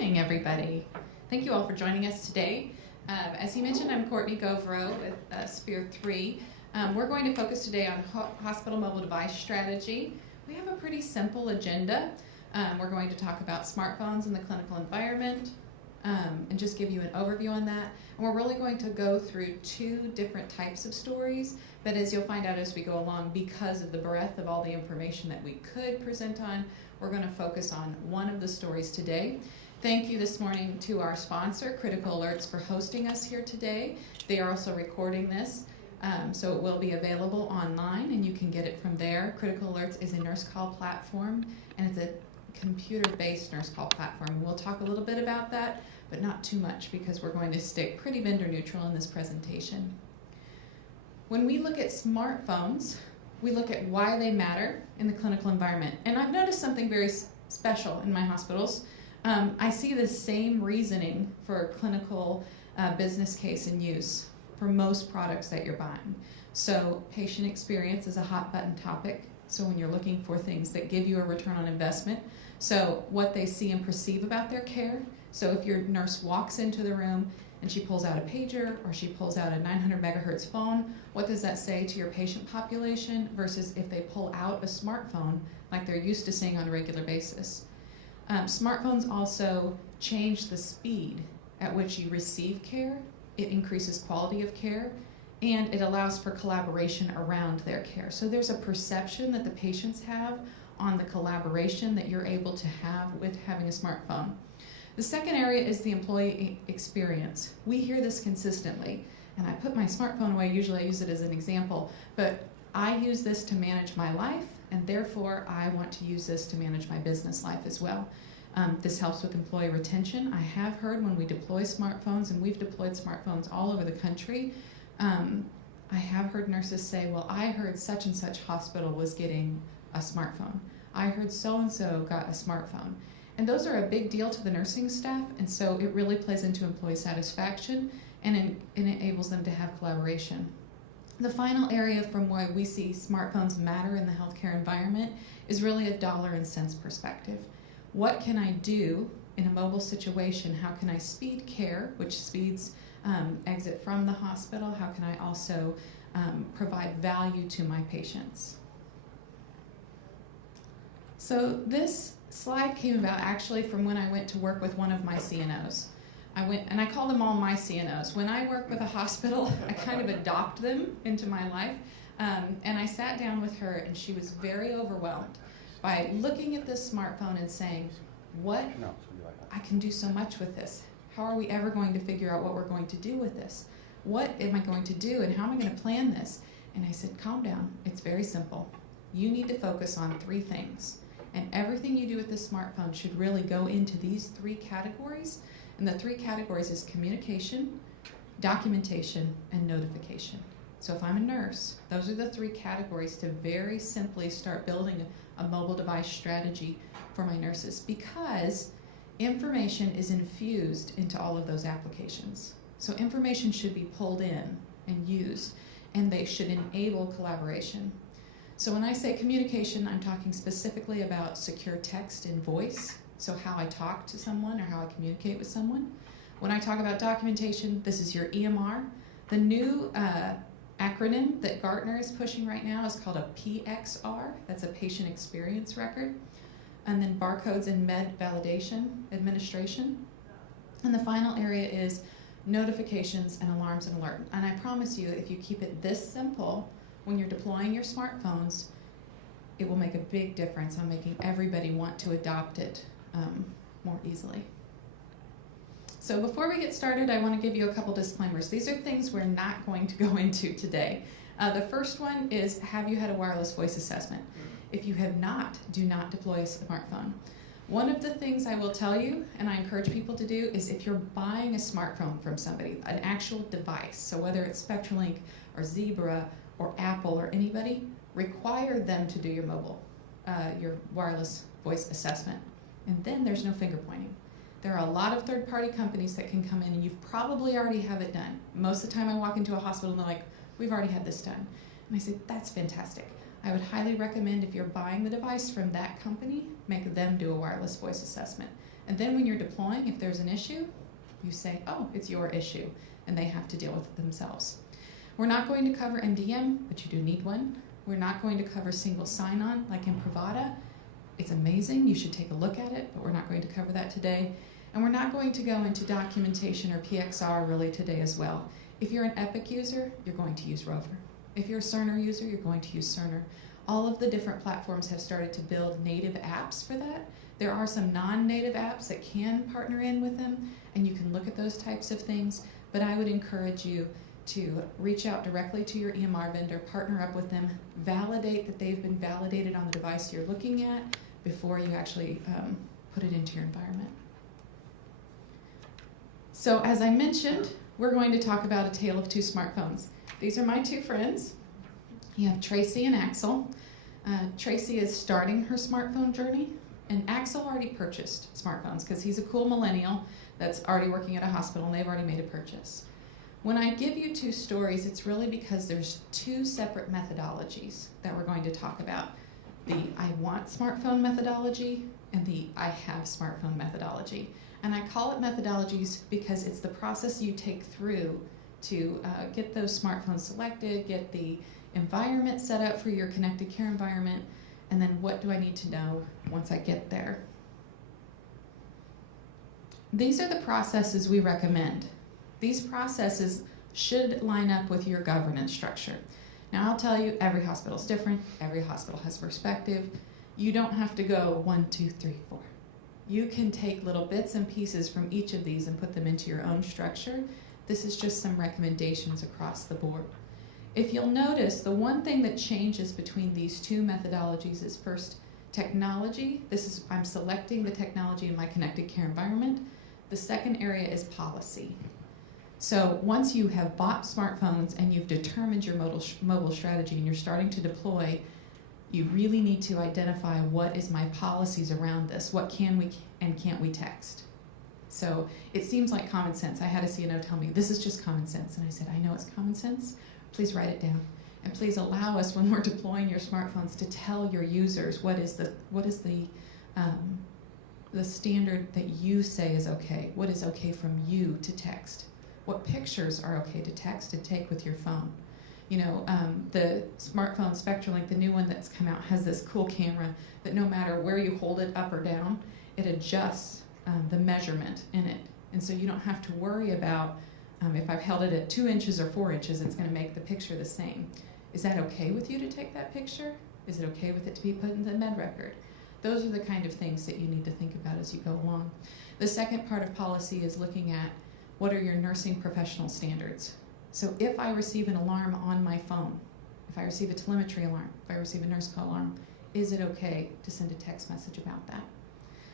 morning, everybody. Thank you all for joining us today. As he mentioned, I'm Kourtney Govro with Sphere 3. We're going to focus today on hospital mobile device strategy. We have a pretty simple agenda. We're going to talk about smartphones in the clinical environment and just give you an overview on that. And we're really going to go through two different types of stories, but as you'll find out as we go along, because of the breadth of all the information that we could present on, we're going to focus on one of the stories today. Thank you this morning to our sponsor, Critical Alerts, for hosting us here today. They are also recording this, so it will be available online, and you can get it from there. Critical Alerts is a nurse call platform, and it's a computer-based nurse call platform. We'll talk a little bit about that, but not too much because we're going to stick pretty vendor neutral in this presentation. When we look at smartphones, we look at why they matter in the clinical environment. And I've noticed something very special in my hospitals. I see the same reasoning for clinical business case and use for most products that you're buying. So patient experience is a hot button topic. So when you're looking for things that give you a return on investment, so what they see and perceive about their care. So if your nurse walks into the room and she pulls out a pager or she pulls out a 900 megahertz phone, what does that say to your patient population versus if they pull out a smartphone like they're used to seeing on a regular basis? Smartphones also change the speed at which you receive care. It increases quality of care, and it allows for collaboration around their care. So there's a perception that the patients have on the collaboration that you're able to have with having a smartphone. The second area is the employee experience. We hear this consistently, and I put my smartphone away. Usually I use it as an example, but I use this to manage my life, and therefore I want to use this to manage my business life as well. This helps with employee retention. I have heard when we deploy smartphones, and we've deployed smartphones all over the country, I have heard nurses say, well, I heard such and such hospital was getting a smartphone. I heard so-and-so got a smartphone. And those are a big deal to the nursing staff, and so it really plays into employee satisfaction and enables them to have collaboration. The final area from why we see smartphones matter in the healthcare environment is really a dollar and cents perspective. What can I do in a mobile situation? How can I speed care, which speeds exit from the hospital? How can I also provide value to my patients? So this slide came about actually from when I went to work with one of my CNOs. I call them all my CNOs. When I work with a hospital, I kind of adopt them into my life. And I sat down with her, and she was very overwhelmed by looking at this smartphone and saying, I can do so much with this. How are we ever going to figure out what we're going to do with this? What am I going to do, and how am I going to plan this? And I said, calm down. It's very simple. You need to focus on three things. And everything you do with this smartphone should really go into these three categories. And the three categories is communication, documentation, and notification. So if I'm a nurse, those are the three categories to very simply start building a mobile device strategy for my nurses, because information is infused into all of those applications. So information should be pulled in and used, and they should enable collaboration. So when I say communication, I'm talking specifically about secure text and voice, so how I talk to someone or how I communicate with someone. When I talk about documentation, this is your EMR. The new acronym that Gartner is pushing right now is called a PXR. That's a patient experience record. And then barcodes and med validation administration. And the final area is notifications and alarms and alert. And I promise you, if you keep it this simple, when you're deploying your smartphones, it will make a big difference on making everybody want to adopt it more easily. So before we get started, I want to give you a couple disclaimers. These are things we're not going to go into today. The first one is, have you had a wireless voice assessment? If you have not, do not deploy a smartphone. One of the things I will tell you, and I encourage people to do, is if you're buying a smartphone from somebody, an actual device, so whether it's SpectraLink or Zebra or Apple or anybody, require them to do your wireless voice assessment. And then there's no finger pointing. There are a lot of third-party companies that can come in, and you've probably already have it done. Most of the time I walk into a hospital and they're like, we've already had this done. And I say, that's fantastic. I would highly recommend, if you're buying the device from that company, make them do a wireless voice assessment. And then when you're deploying, if there's an issue, you say, oh, it's your issue, and they have to deal with it themselves. We're not going to cover MDM, but you do need one. We're not going to cover single sign-on like in Pravada. It's amazing, you should take a look at it, but we're not going to cover that today. And we're not going to go into documentation or PXR really today as well. If you're an Epic user, you're going to use Rover. If you're a Cerner user, you're going to use Cerner. All of the different platforms have started to build native apps for that. There are some non-native apps that can partner in with them, and you can look at those types of things, but I would encourage you to reach out directly to your EMR vendor, partner up with them, validate that they've been validated on the device you're looking at before you actually put it into your environment. So as I mentioned, we're going to talk about a tale of two smartphones. These are my two friends. You have Tracy and Axel. Tracy is starting her smartphone journey, and Axel already purchased smartphones because he's a cool millennial that's already working at a hospital and they've already made a purchase. When I give you two stories, it's really because there's two separate methodologies that we're going to talk about. The I want smartphone methodology and the I have smartphone methodology. And I call it methodologies because it's the process you take through to get those smartphones selected, get the environment set up for your connected care environment, and then what do I need to know once I get there. These are the processes we recommend. These processes should line up with your governance structure. Now I'll tell you, every hospital is different, every hospital has perspective. You don't have to go 1, 2, 3, 4. You can take little bits and pieces from each of these and put them into your own structure. This is just some recommendations across the board. If you'll notice, the one thing that changes between these two methodologies is first technology. I'm selecting the technology in my connected care environment. The second area is policy. So once you have bought smartphones and you've determined your mobile strategy and you're starting to deploy, you really need to identify what is my policies around this. What can we and can't we text? So it seems like common sense. I had a CNO tell me, this is just common sense. And I said, I know it's common sense. Please write it down. And please allow us, when we're deploying your smartphones, to tell your users what is the standard that you say is okay. What is okay from you to text? What pictures are okay to text and take with your phone? You know, the smartphone SpectraLink, the new one that's come out, has this cool camera that no matter where you hold it, up or down, it adjusts the measurement in it. And so you don't have to worry about if I've held it at 2 inches or 4 inches, it's going to make the picture the same. Is that okay with you to take that picture? Is it okay with it to be put in the med record? Those are the kind of things that you need to think about as you go along. The second part of policy is looking at what are your nursing professional standards. So if I receive an alarm on my phone, if I receive a telemetry alarm, if I receive a nurse call alarm, is it okay to send a text message about that?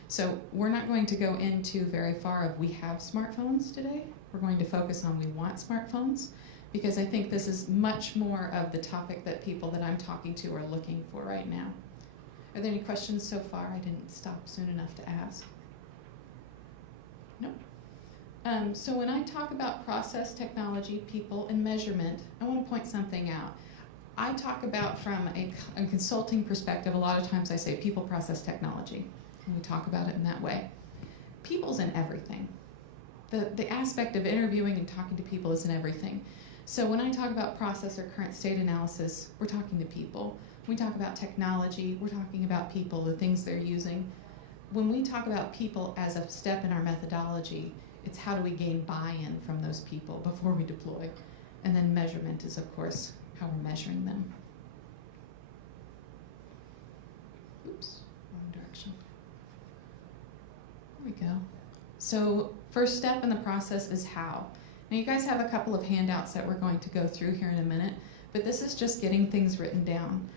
So we're not going to go into very far of we have smartphones today. We're going to focus on we want smartphones because I think this is much more of the topic that people that I'm talking to are looking for right now. Are there any questions so far? I didn't stop soon enough to ask. No? So when I talk about process, technology, people, and measurement, I want to point something out. I talk about from a consulting perspective, a lot of times I say people, process, technology, and we talk about it in that way. People's in everything. The aspect of interviewing and talking to people is in everything. So when I talk about process or current state analysis, we're talking to people. When we talk about technology, we're talking about people, the things they're using. When we talk about people as a step in our methodology, it's how do we gain buy-in from those people before we deploy. And then measurement is, of course, how we're measuring them. Oops, wrong direction. There we go. So first step in the process is how. Now you guys have a couple of handouts that we're going to go through here in a minute, but this is just getting things written down.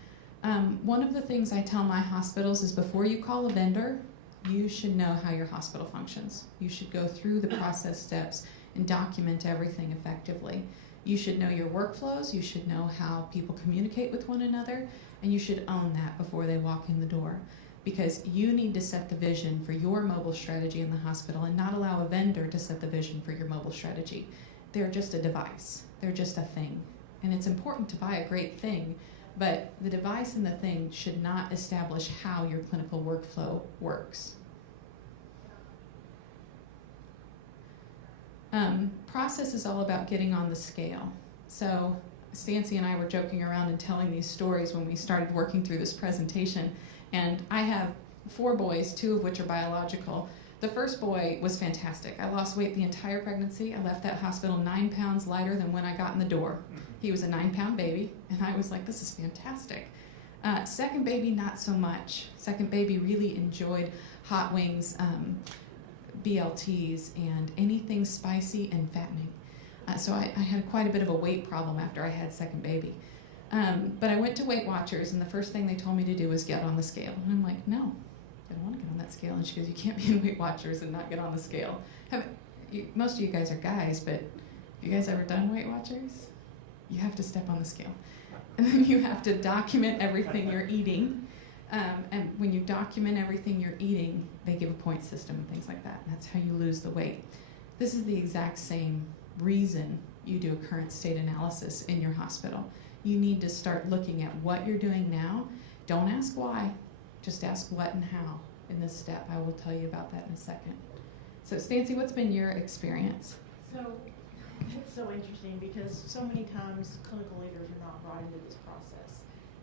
One of the things I tell my hospitals is before you call a vendor, you should know how your hospital functions. You should go through the process steps and document everything effectively. You should know your workflows, you should know how people communicate with one another, and you should own that before they walk in the door. Because you need to set the vision for your mobile strategy in the hospital and not allow a vendor to set the vision for your mobile strategy. They're just a device. They're just a thing. And it's important to buy a great thing, but the device and the thing should not establish how your clinical workflow works. Process is all about getting on the scale. So Stanci and I were joking around and telling these stories when we started working through this presentation. And I have 4 boys, 2 of which are biological. The first boy was fantastic. I lost weight the entire pregnancy. I left that hospital 9 pounds lighter than when I got in the door. He was a 9-pound baby, and I was like, this is fantastic. Second baby, not so much. Second baby really enjoyed hot wings, BLTs, and anything spicy and fattening. So I had quite a bit of a weight problem after I had second baby. But I went to Weight Watchers, and the first thing they told me to do was get on the scale. And I'm like, no, I don't want to get on that scale. And she goes, you can't be in Weight Watchers and not get on the scale. Most of you guys are guys, but you guys ever done Weight Watchers? You have to step on the scale. And then you have to document everything you're eating. And when you document everything you're eating, they give a point system and things like that. And that's how you lose the weight. This is the exact same reason you do a current state analysis in your hospital. You need to start looking at what you're doing now. Don't ask why, just ask what and how in this step. I will tell you about that in a second. So Stanci, what's been your experience? So it's so interesting because so many times clinical leaders are not brought into this process.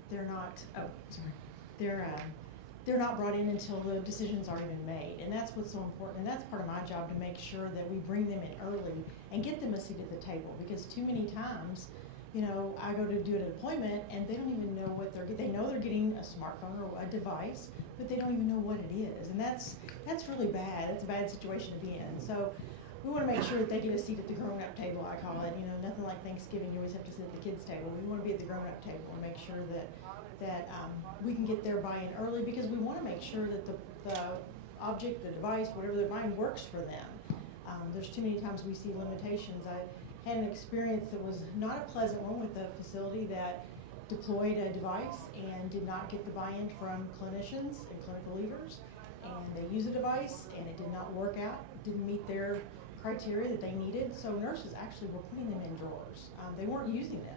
They're not, they're not brought in until the decision's already been made. And that's what's so important. And that's part of my job, to make sure that we bring them in early and get them a seat at the table. Because too many times, you know, I go to do an appointment and they don't even know what they know they're getting a smartphone or a device, but they don't even know what it is. And that's really bad. That's a bad situation to be in. So we want to make sure that they get a seat at the grown-up table, I call it. You know, nothing like Thanksgiving, you always have to sit at the kids' table. We want to be at the grown-up table and make sure that we can get their buy-in early, because we want to make sure that the object, the device, whatever they're buying, works for them. There's too many times we see limitations. I had an experience that was not a pleasant one with a facility that deployed a device and did not get the buy-in from clinicians and clinical leaders. And they used a device and it did not work out, didn't meet their criteria that they needed. So nurses actually were putting them in drawers. They weren't using them.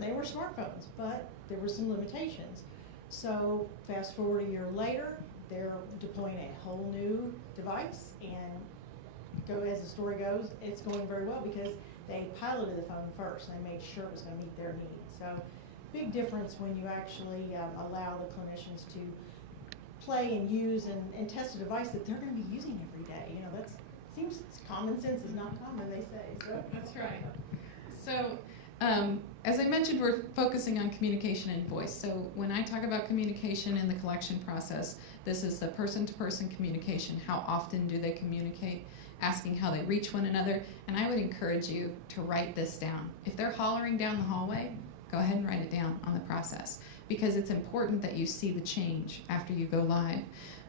They were smartphones, but there were some limitations. So fast forward a year later, they're deploying a whole new device, and as the story goes, it's going very well because they piloted the phone first and they made sure it was going to meet their needs. So big difference when you actually allow the clinicians to play and use and test a device that they're going to be using every day. You know, that seems common sense is not common, they say. So that's right. So as I mentioned, we're focusing on communication and voice. So when I talk about communication in the collection process, this is the person-to-person communication. How often do they communicate? Asking how they reach one another. And I would encourage you to write this down. If they're hollering down the hallway, go ahead and write it down on the process, because it's important that you see the change after you go live.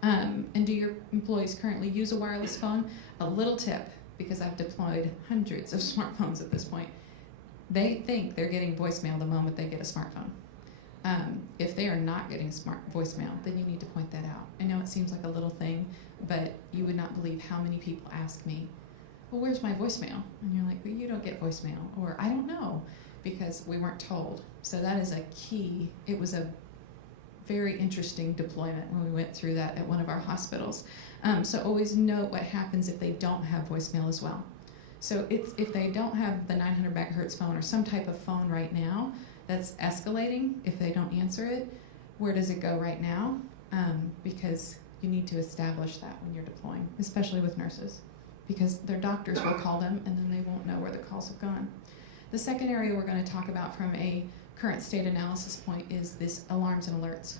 And do your employees currently use a wireless phone? A little tip, because I've deployed hundreds of smartphones at this point. They think they're getting voicemail the moment they get a smartphone. If they are not getting voicemail, then you need to point that out. I know it seems like a little thing, but you would not believe how many people ask me, well, where's my voicemail? And you're like, well, you don't get voicemail, or I don't know, because we weren't told. So that is a key. It was a very interesting deployment when we went through that at one of our hospitals. So always note what happens if they don't have voicemail as well. So if they don't have the 900 megahertz phone or some type of phone right now that's escalating, if they don't answer it, where does it go right now? Because you need to establish that when you're deploying, especially with nurses, because their doctors will call them and then they won't know where the calls have gone. The second area we're going to talk about from a current state analysis point is this alarms and alerts.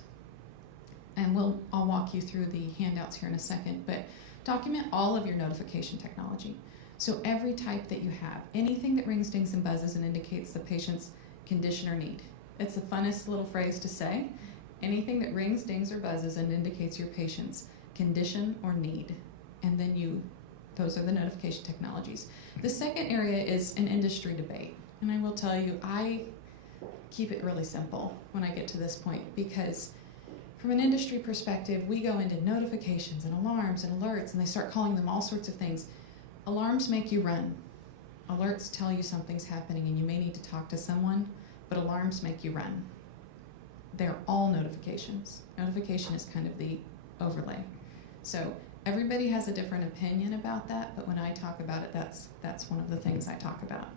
And I'll walk you through the handouts here in a second, but document all of your notification technology. So every type that you have, anything that rings, dings, and buzzes and indicates the patient's condition or need. It's the funnest little phrase to say. Anything that rings, dings, or buzzes and indicates your patient's condition or need. And then those are the notification technologies. The second area is an industry debate. And I will tell you, I keep it really simple when I get to this point, because from an industry perspective, we go into notifications and alarms and alerts, and they start calling them all sorts of things. Alarms make you run. Alerts tell you something's happening and you may need to talk to someone, but alarms make you run. They're all notifications. Notification is kind of the overlay. So Everybody has a different opinion about that, but when I talk about it, that's one of the things I talk about.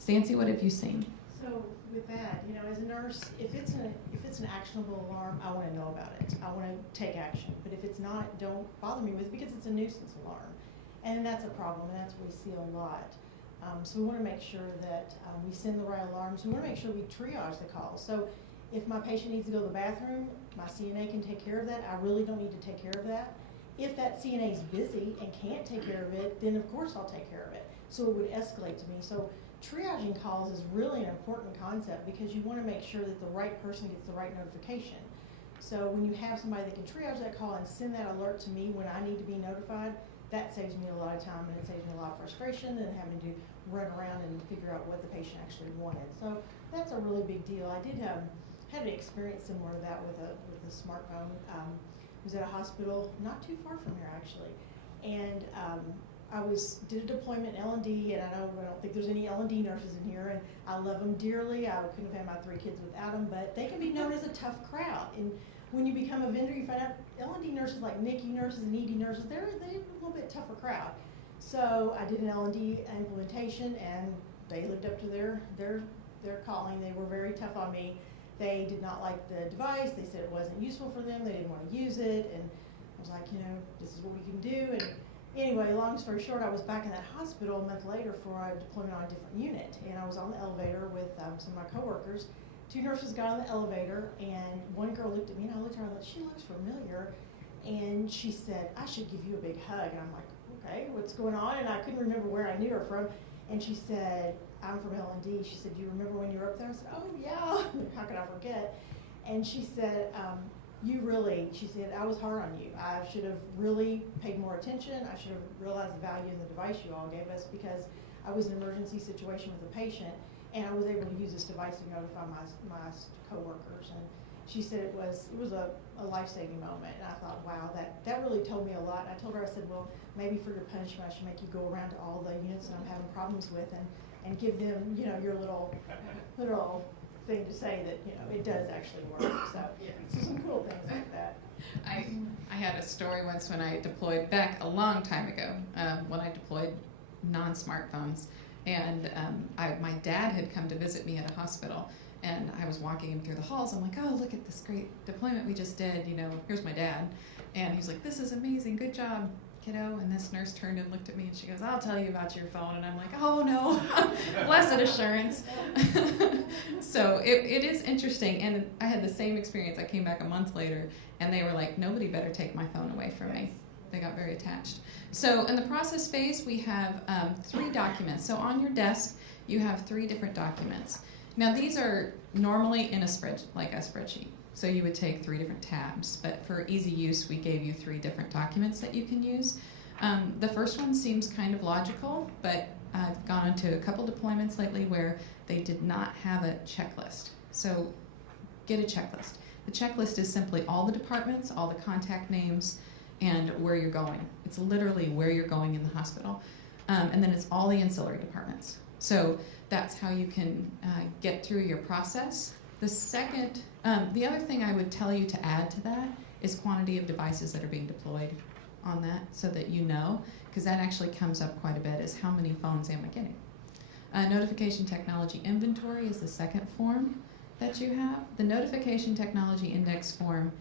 Stanci, what have you seen? So with that, as a nurse, if it's an actionable alarm, I want to know about it. I want to take action. But if it's not, don't bother me with it because it's a nuisance alarm. And that's a problem, and that's what we see a lot. So we want to make sure that we send the right alarms. We want to make sure we triage the calls. So if my patient needs to go to the bathroom, my CNA can take care of that. I really don't need to take care of that. If that CNA is busy and can't take care of it, then of course I'll take care of it. So it would escalate to me. So triaging calls is really an important concept because you want to make sure that the right person gets the right notification. So when you have somebody that can triage that call and send that alert to me when I need to be notified, that saves me a lot of time and it saves me a lot of frustration and having to run around and figure out what the patient actually wanted. So that's a really big deal. I did had an experience similar to that with a smartphone. Was at a hospital not too far from here actually, and I did a deployment in L&D, and I don't think there's any L&D nurses in here, and I love them dearly. I couldn't have had my 3 kids without them, but they can be known as a tough crowd. And when you become a vendor, you find out L&D nurses, like NICU nurses and ED nurses, they're a little bit tougher crowd. So I did an L&D implementation, and they lived up to their calling. They were very tough on me. They did not like the device. They said it wasn't useful for them. They didn't want to use it. And I was like, this is what we can do. And anyway, long story short, I was back in that hospital a month later for a deployment on a different unit. And I was on the elevator with some of my coworkers. 2 nurses got on the elevator, and one girl looked at me, and I looked at her and I thought, she looks familiar. And she said, I should give you a big hug. And I'm like, okay, what's going on? And I couldn't remember where I knew her from. And she said, I'm from L&D. She said, do you remember when you were up there? I said, oh, yeah. How could I forget? And she said, she said, I was hard on you. I should have really paid more attention. I should have realized the value in the device you all gave us because I was in an emergency situation with a patient, and I was able to use this device to notify my coworkers. And she said it was a life-saving moment. And I thought, wow, that really told me a lot. And I told her, I said, well, maybe for your punishment, I should make you go around to all the units that I'm having problems with and give them, your little thing to say that, it does actually work. So some cool things like that. I had a story once when I deployed back a long time ago, when I deployed non-smartphones. And my dad had come to visit me at a hospital, and I was walking him through the halls. I'm like, oh, look at this great deployment we just did. Here's my dad. And he's like, this is amazing. Good job, kiddo. And this nurse turned and looked at me, and she goes, I'll tell you about your phone. And I'm like, oh, no. Blessed assurance. So it is interesting. And I had the same experience. I came back a month later, and they were like, nobody better take my phone away from me. They got very attached. So in the process phase, we have 3 documents. So on your desk, you have 3 different documents. Now these are normally in a spreadsheet. So you would take 3 different tabs, but for easy use, we gave you 3 different documents that you can use. The first one seems kind of logical, but I've gone into a couple deployments lately where they did not have a checklist. So get a checklist. The checklist is simply all the departments, all the contact names, and where you're going. It's literally where you're going in the hospital. And then it's all the ancillary departments. So that's how you can get through your process. The other thing I would tell you to add to that is quantity of devices that are being deployed on that so that you know, because that actually comes up quite a bit, is how many phones am I getting? Notification technology inventory is the second form that you have. The notification technology index form,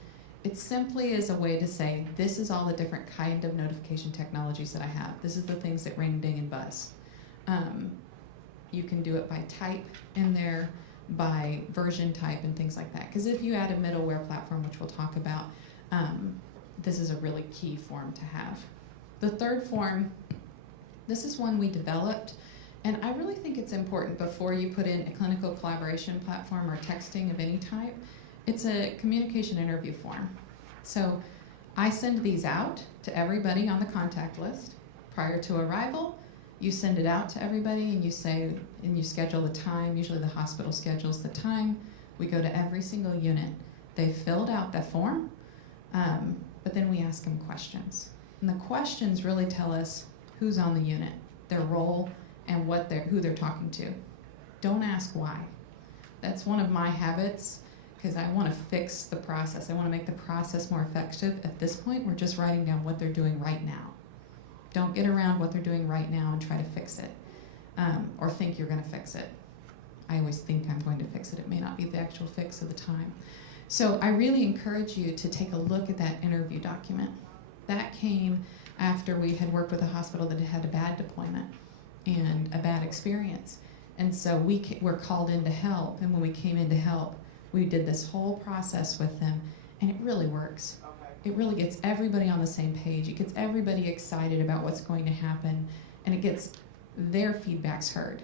it simply is a way to say, this is all the different kind of notification technologies that I have. This is the things that ring, ding, and buzz. You can do it by type in there, by version type, and things like that. Because if you add a middleware platform, which we'll talk about, this is a really key form to have. The third form, this is one we developed, and I really think it's important before you put in a clinical collaboration platform or texting of any type. It's a communication interview form. So I send these out to everybody on the contact list. Prior to arrival, you send it out to everybody and you say, and you schedule the time. Usually the hospital schedules the time. We go to every single unit. They filled out that form, but then we ask them questions. And the questions really tell us who's on the unit, their role, and who they're talking to. Don't ask why. That's one of my habits, because I want to fix the process. I want to make the process more effective. At this point, we're just writing down what they're doing right now. Don't get around what they're doing right now and try to fix it, or think you're going to fix it. I always think I'm going to fix it. It may not be the actual fix of the time. So I really encourage you to take a look at that interview document. That came after we had worked with a hospital that had a bad deployment and a bad experience. And so we were called in to help, and when we came in to help, we did this whole process with them, and it really works. It really gets everybody on the same page. It gets everybody excited about what's going to happen, and it gets their feedbacks heard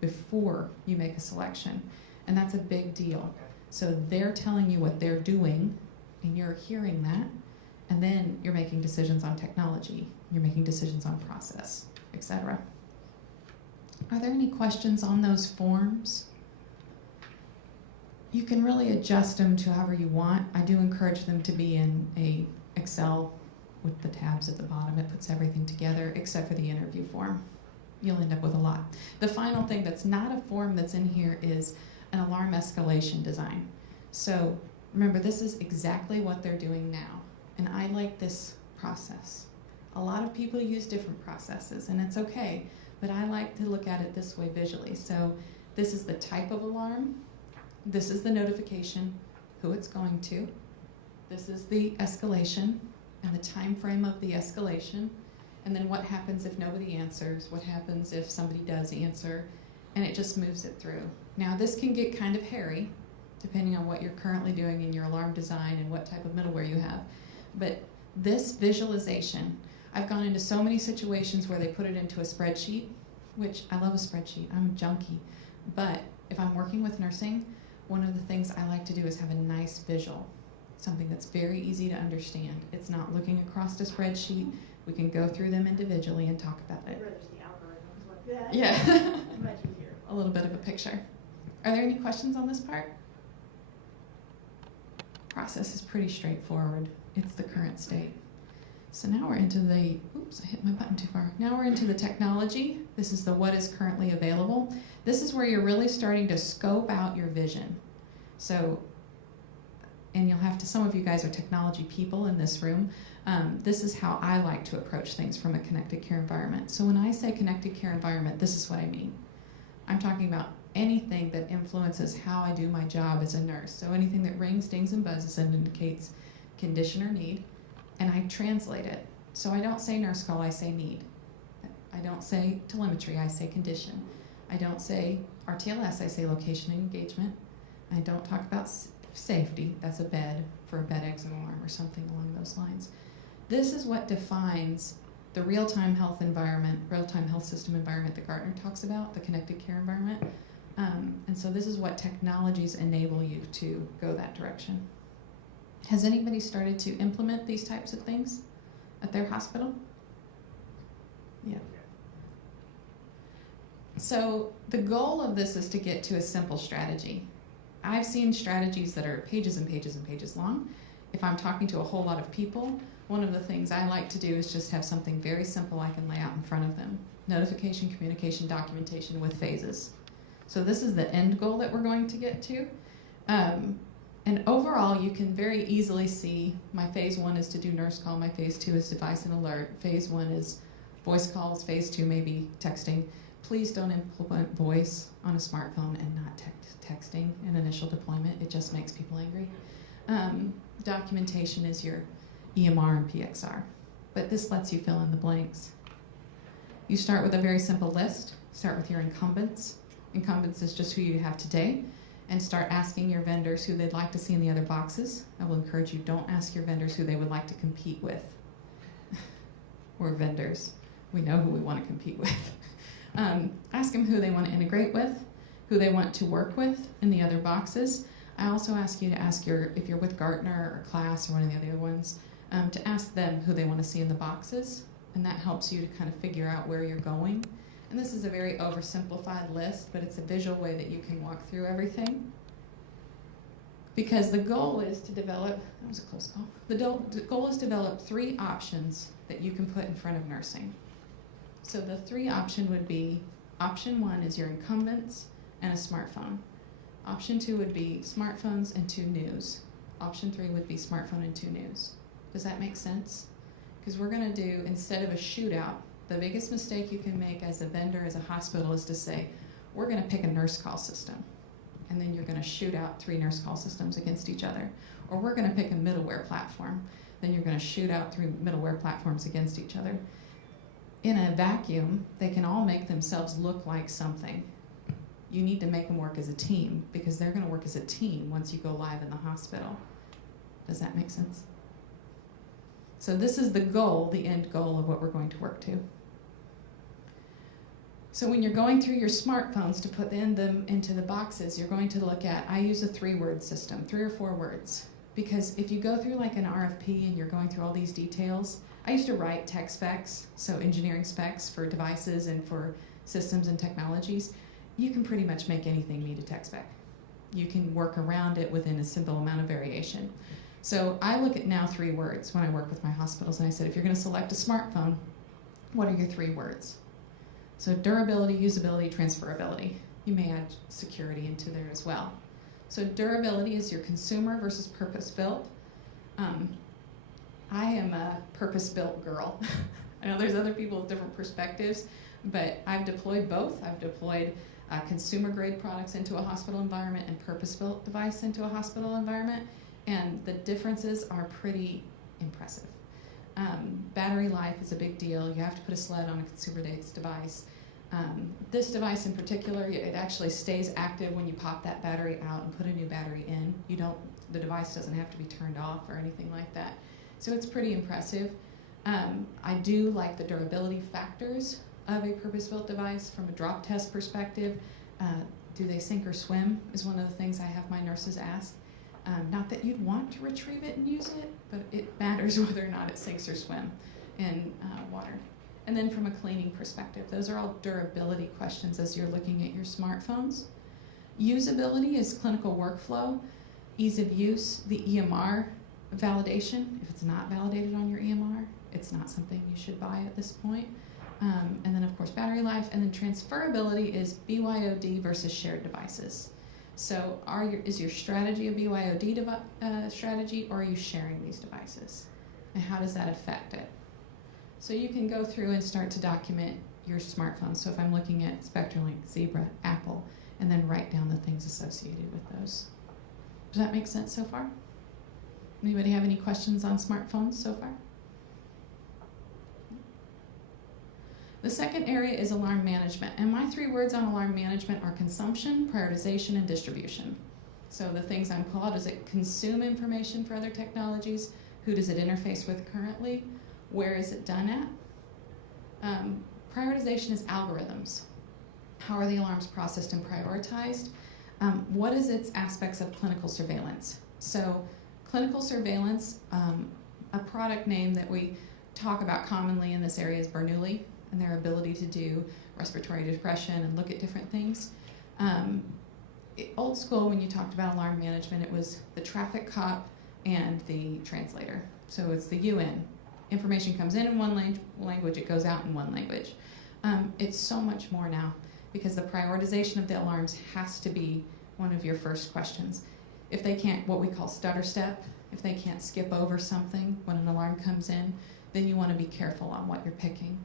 before you make a selection. And that's a big deal. So they're telling you what they're doing, and you're hearing that, and then you're making decisions on technology, you're making decisions on process, etc. Are there any questions on those forms? You can really adjust them to however you want. I do encourage them to be in a Excel with the tabs at the bottom. It puts everything together except for the interview form. You'll end up with a lot. The final thing that's not a form that's in here is an alarm escalation design. So remember, this is exactly what they're doing now. And I like this process. A lot of people use different processes, and it's okay, but I like to look at it this way visually. So this is the type of alarm. This is the notification, who it's going to. This is the escalation and the time frame of the escalation. And then what happens if nobody answers? What happens if somebody does answer? And it just moves it through. Now this can get kind of hairy, depending on what you're currently doing in your alarm design and what type of middleware you have. But this visualization, I've gone into so many situations where they put it into a spreadsheet, which I love a spreadsheet, I'm a junkie. But if I'm working with nursing, one of the things I like to do is have a nice visual, something that's very easy to understand. It's not looking across the spreadsheet. We can go through them individually and talk about it. The algorithms like that. Yeah. Much easier. A little bit of a picture. Are there any questions on this part? Process is pretty straightforward. It's the current state. So now we're into the, oops, I hit my button too far. Now we're into the technology. This is the what is currently available. This is where you're really starting to scope out your vision. So, and you'll have to, some of you guys are technology people in this room. This is how I like to approach things from a connected care environment. So when I say connected care environment, this is what I mean. I'm talking about anything that influences how I do my job as a nurse. So anything that rings, dings, and buzzes and indicates condition or need, and I translate it. So I don't say nurse call, I say need. I don't say telemetry, I say condition. I don't say RTLS, I say location and engagement. I don't talk about safety, that's a bed for a bed exit alarm or something along those lines. This is what defines the real-time health environment, real-time health system environment that Gartner talks about, the connected care environment. And so this is what technologies enable you to go that direction. Has anybody started to implement these types of things at their hospital? Yeah. So the goal of this is to get to a simple strategy. I've seen strategies that are pages and pages and pages long. If I'm talking to a whole lot of people, one of the things I like to do is just have something very simple I can lay out in front of them. Notification, communication, documentation with phases. So this is the end goal that we're going to get to. And overall, you can very easily see my phase 1 is to do nurse call, my phase 2 is device and alert, phase 1 is voice calls, phase 2 may be texting. Please don't implement voice on a smartphone and not texting in initial deployment. It just makes people angry. Documentation is your EMR and PXR, but this lets you fill in the blanks. You start with a very simple list. Start with your incumbents. Incumbents is just who you have today, and start asking your vendors who they'd like to see in the other boxes. I will encourage you, don't ask your vendors who they would like to compete with. We're vendors. We know who we want to compete with. Ask them who they want to integrate with, who they want to work with in the other boxes. I also ask you to ask if you're with Gartner or Class or one of the other ones, to ask them who they want to see in the boxes, and that helps you to kind of figure out where you're going. And this is a very oversimplified list, but it's a visual way that you can walk through everything. Because the goal is to develop, that was a close call, the goal is to develop 3 options that you can put in front of nursing. So the 3 option would be, option 1 is your incumbents and a smartphone. Option 2 would be smartphones and 2 news. Option 3 would be smartphone and 2 news. Does that make sense? Because we're going to do, instead of a shootout, the biggest mistake you can make as a vendor, as a hospital, is to say, we're going to pick a nurse call system, and then you're going to shoot out 3 nurse call systems against each other. Or we're going to pick a middleware platform, then you're going to shoot out 3 middleware platforms against each other. In a vacuum, they can all make themselves look like something. You need to make them work as a team, because they're going to work as a team once you go live in the hospital. Does that make sense? So this is the goal, the end goal of what we're going to work to. So when you're going through your smartphones to put them into the boxes, you're going to look at, I use a 3-word system, 3 or 4 words. Because if you go through like an RFP and you're going through all these details, I used to write tech specs, so engineering specs for devices and for systems and technologies. You can pretty much make anything meet a tech spec. You can work around it within a simple amount of variation. So I look at now 3 words when I work with my hospitals, and I said, if you're going to select a smartphone, what are your 3 words? So durability, usability, transferability. You may add security into there as well. So durability is your consumer versus purpose-built. I am a purpose-built girl. I know there's other people with different perspectives, but I've deployed both. I've deployed consumer-grade products into a hospital environment and purpose-built device into a hospital environment, and the differences are pretty impressive. Battery life is a big deal. You have to put a sled on a consumer-based device. This device in particular, it actually stays active when you pop that battery out and put a new battery in. The device doesn't have to be turned off or anything like that. So it's pretty impressive. I do like the durability factors of a purpose-built device from a drop test perspective. Do they sink or swim is one of the things I have my nurses ask. Not that you'd want to retrieve it and use it, but it matters whether or not it sinks or swim in water. And then from a cleaning perspective, those are all durability questions as you're looking at your smartphones. Usability is clinical workflow. Ease of use, the EMR validation. If it's not validated on your EMR, it's not something you should buy at this point. And then, of course, battery life. And then transferability is BYOD versus shared devices. So is your strategy a BYOD strategy, or are you sharing these devices? And how does that affect it? So you can go through and start to document your smartphone. So if I'm looking at SpectraLink, Zebra, Apple, and then write down the things associated with those. Does that make sense so far? Anybody have any questions on smartphones so far? The second area is alarm management. And my 3 words on alarm management are consumption, prioritization, and distribution. So the things I'm called, does it consume information for other technologies? Who does it interface with currently? Where is it done at? Prioritization is algorithms. How are the alarms processed and prioritized? What is its aspects of clinical surveillance? So clinical surveillance, a product name that we talk about commonly in this area is Bernoulli, and their ability to do respiratory depression and look at different things. Old school, when you talked about alarm management, it was the traffic cop and the translator. So it's the UN. Information comes in one language, it goes out in one language. It's so much more now, because the prioritization of the alarms has to be one of your first questions. If they can't, what we call stutter step, if they can't skip over something when an alarm comes in, then you want to be careful on what you're picking.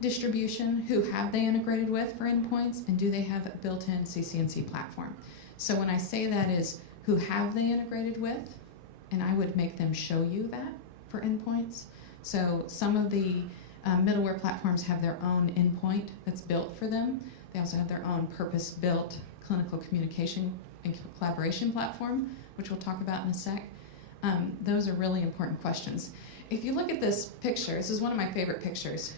Distribution, who have they integrated with for endpoints, and do they have a built-in CCNC platform? So when I say that is, who have they integrated with, and I would make them show you that for endpoints. So some of the middleware platforms have their own endpoint that's built for them. They also have their own purpose-built clinical communication and collaboration platform, which we'll talk about in a sec. Those are really important questions. If you look at this picture, this is one of my favorite pictures.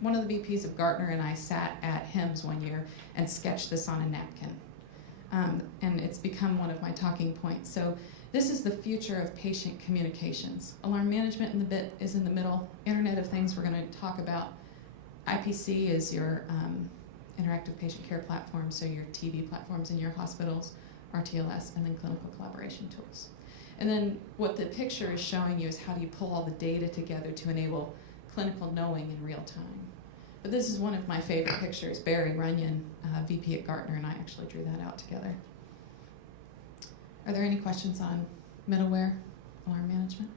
One of the VPs of Gartner and I sat at HIMSS one year and sketched this on a napkin. And it's become one of my talking points. So this is the future of patient communications. Alarm management is in the middle. Internet of Things we're going to talk about. IPC is your interactive patient care platform, so your TV platforms in your hospitals, RTLS, and then clinical collaboration tools. And then what the picture is showing you is how do you pull all the data together to enable clinical knowing in real time. But this is one of my favorite pictures. Barry Runyon, VP at Gartner, and I actually drew that out together. Are there any questions on middleware, alarm management?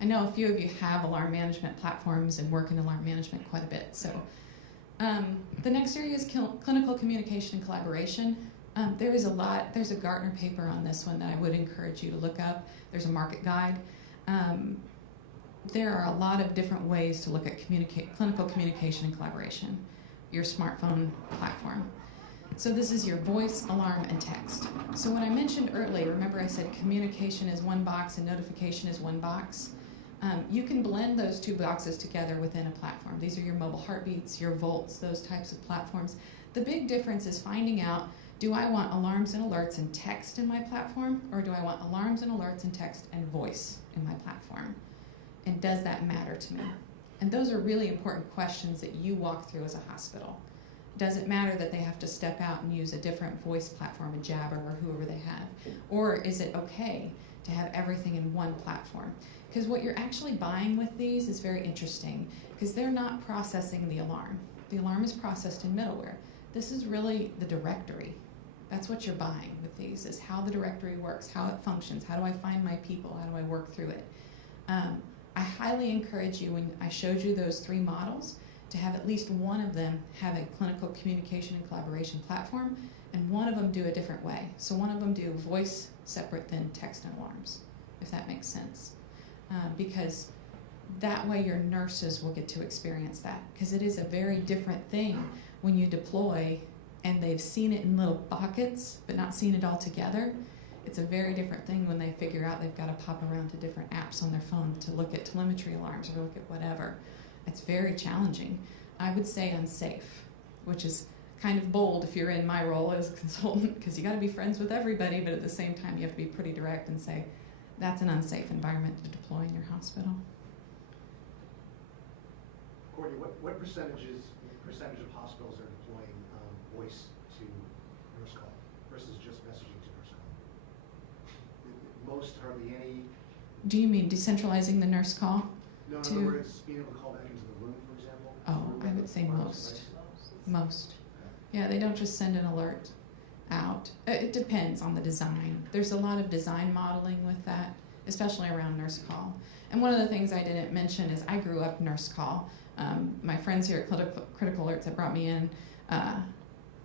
I know a few of you have alarm management platforms and work in alarm management quite a bit. So the next area is clinical communication and collaboration. There's a Gartner paper on this one that I would encourage you to look up. There's a market guide. There are a lot of different ways to look at clinical communication and collaboration, your smartphone platform. So this is your voice, alarm, and text. So when I mentioned earlier, remember I said communication is one box and notification is one box? You can blend those two boxes together within a platform. These are your mobile heartbeats, your volts, those types of platforms. The big difference is finding out, do I want alarms and alerts and text in my platform, or do I want alarms and alerts and text and voice in my platform? And does that matter to me? And those are really important questions that you walk through as a hospital. Does it matter that they have to step out and use a different voice platform, a Jabber or whoever they have? Or is it okay to have everything in one platform? Because what you're actually buying with these is very interesting, because they're not processing the alarm. The alarm is processed in middleware. This is really the directory. That's what you're buying with these, is how the directory works, how it functions, how do I find my people, how do I work through it. I highly encourage you, when I showed you those 3 models, to have at least one of them have a clinical communication and collaboration platform, and one of them do a different way. So one of them do voice separate than text and alarms, if that makes sense. Because that way your nurses will get to experience that, because it is a very different thing when you deploy and they've seen it in little pockets but not seen it all together. It's a very different thing when they figure out they've got to pop around to different apps on their phone to look at telemetry alarms or look at whatever. It's very challenging. I would say unsafe, which is kind of bold if you're in my role as a consultant, because you got to be friends with everybody, but at the same time you have to be pretty direct and say, that's an unsafe environment to deploy in your hospital. Kourtney, what percentage of hospitals are deploying voice to nurse call versus just messaging to nurse call? Most, hardly any. Do you mean decentralizing the nurse call? No, in other words, being able to call back into the room, for example. Oh, I would say most. Most. Yeah, they don't just send an alert out. It depends on the design. There's a lot of design modeling with that, especially around nurse call. And one of the things I didn't mention is I grew up nurse call. My friends here at Critical Alerts that brought me in,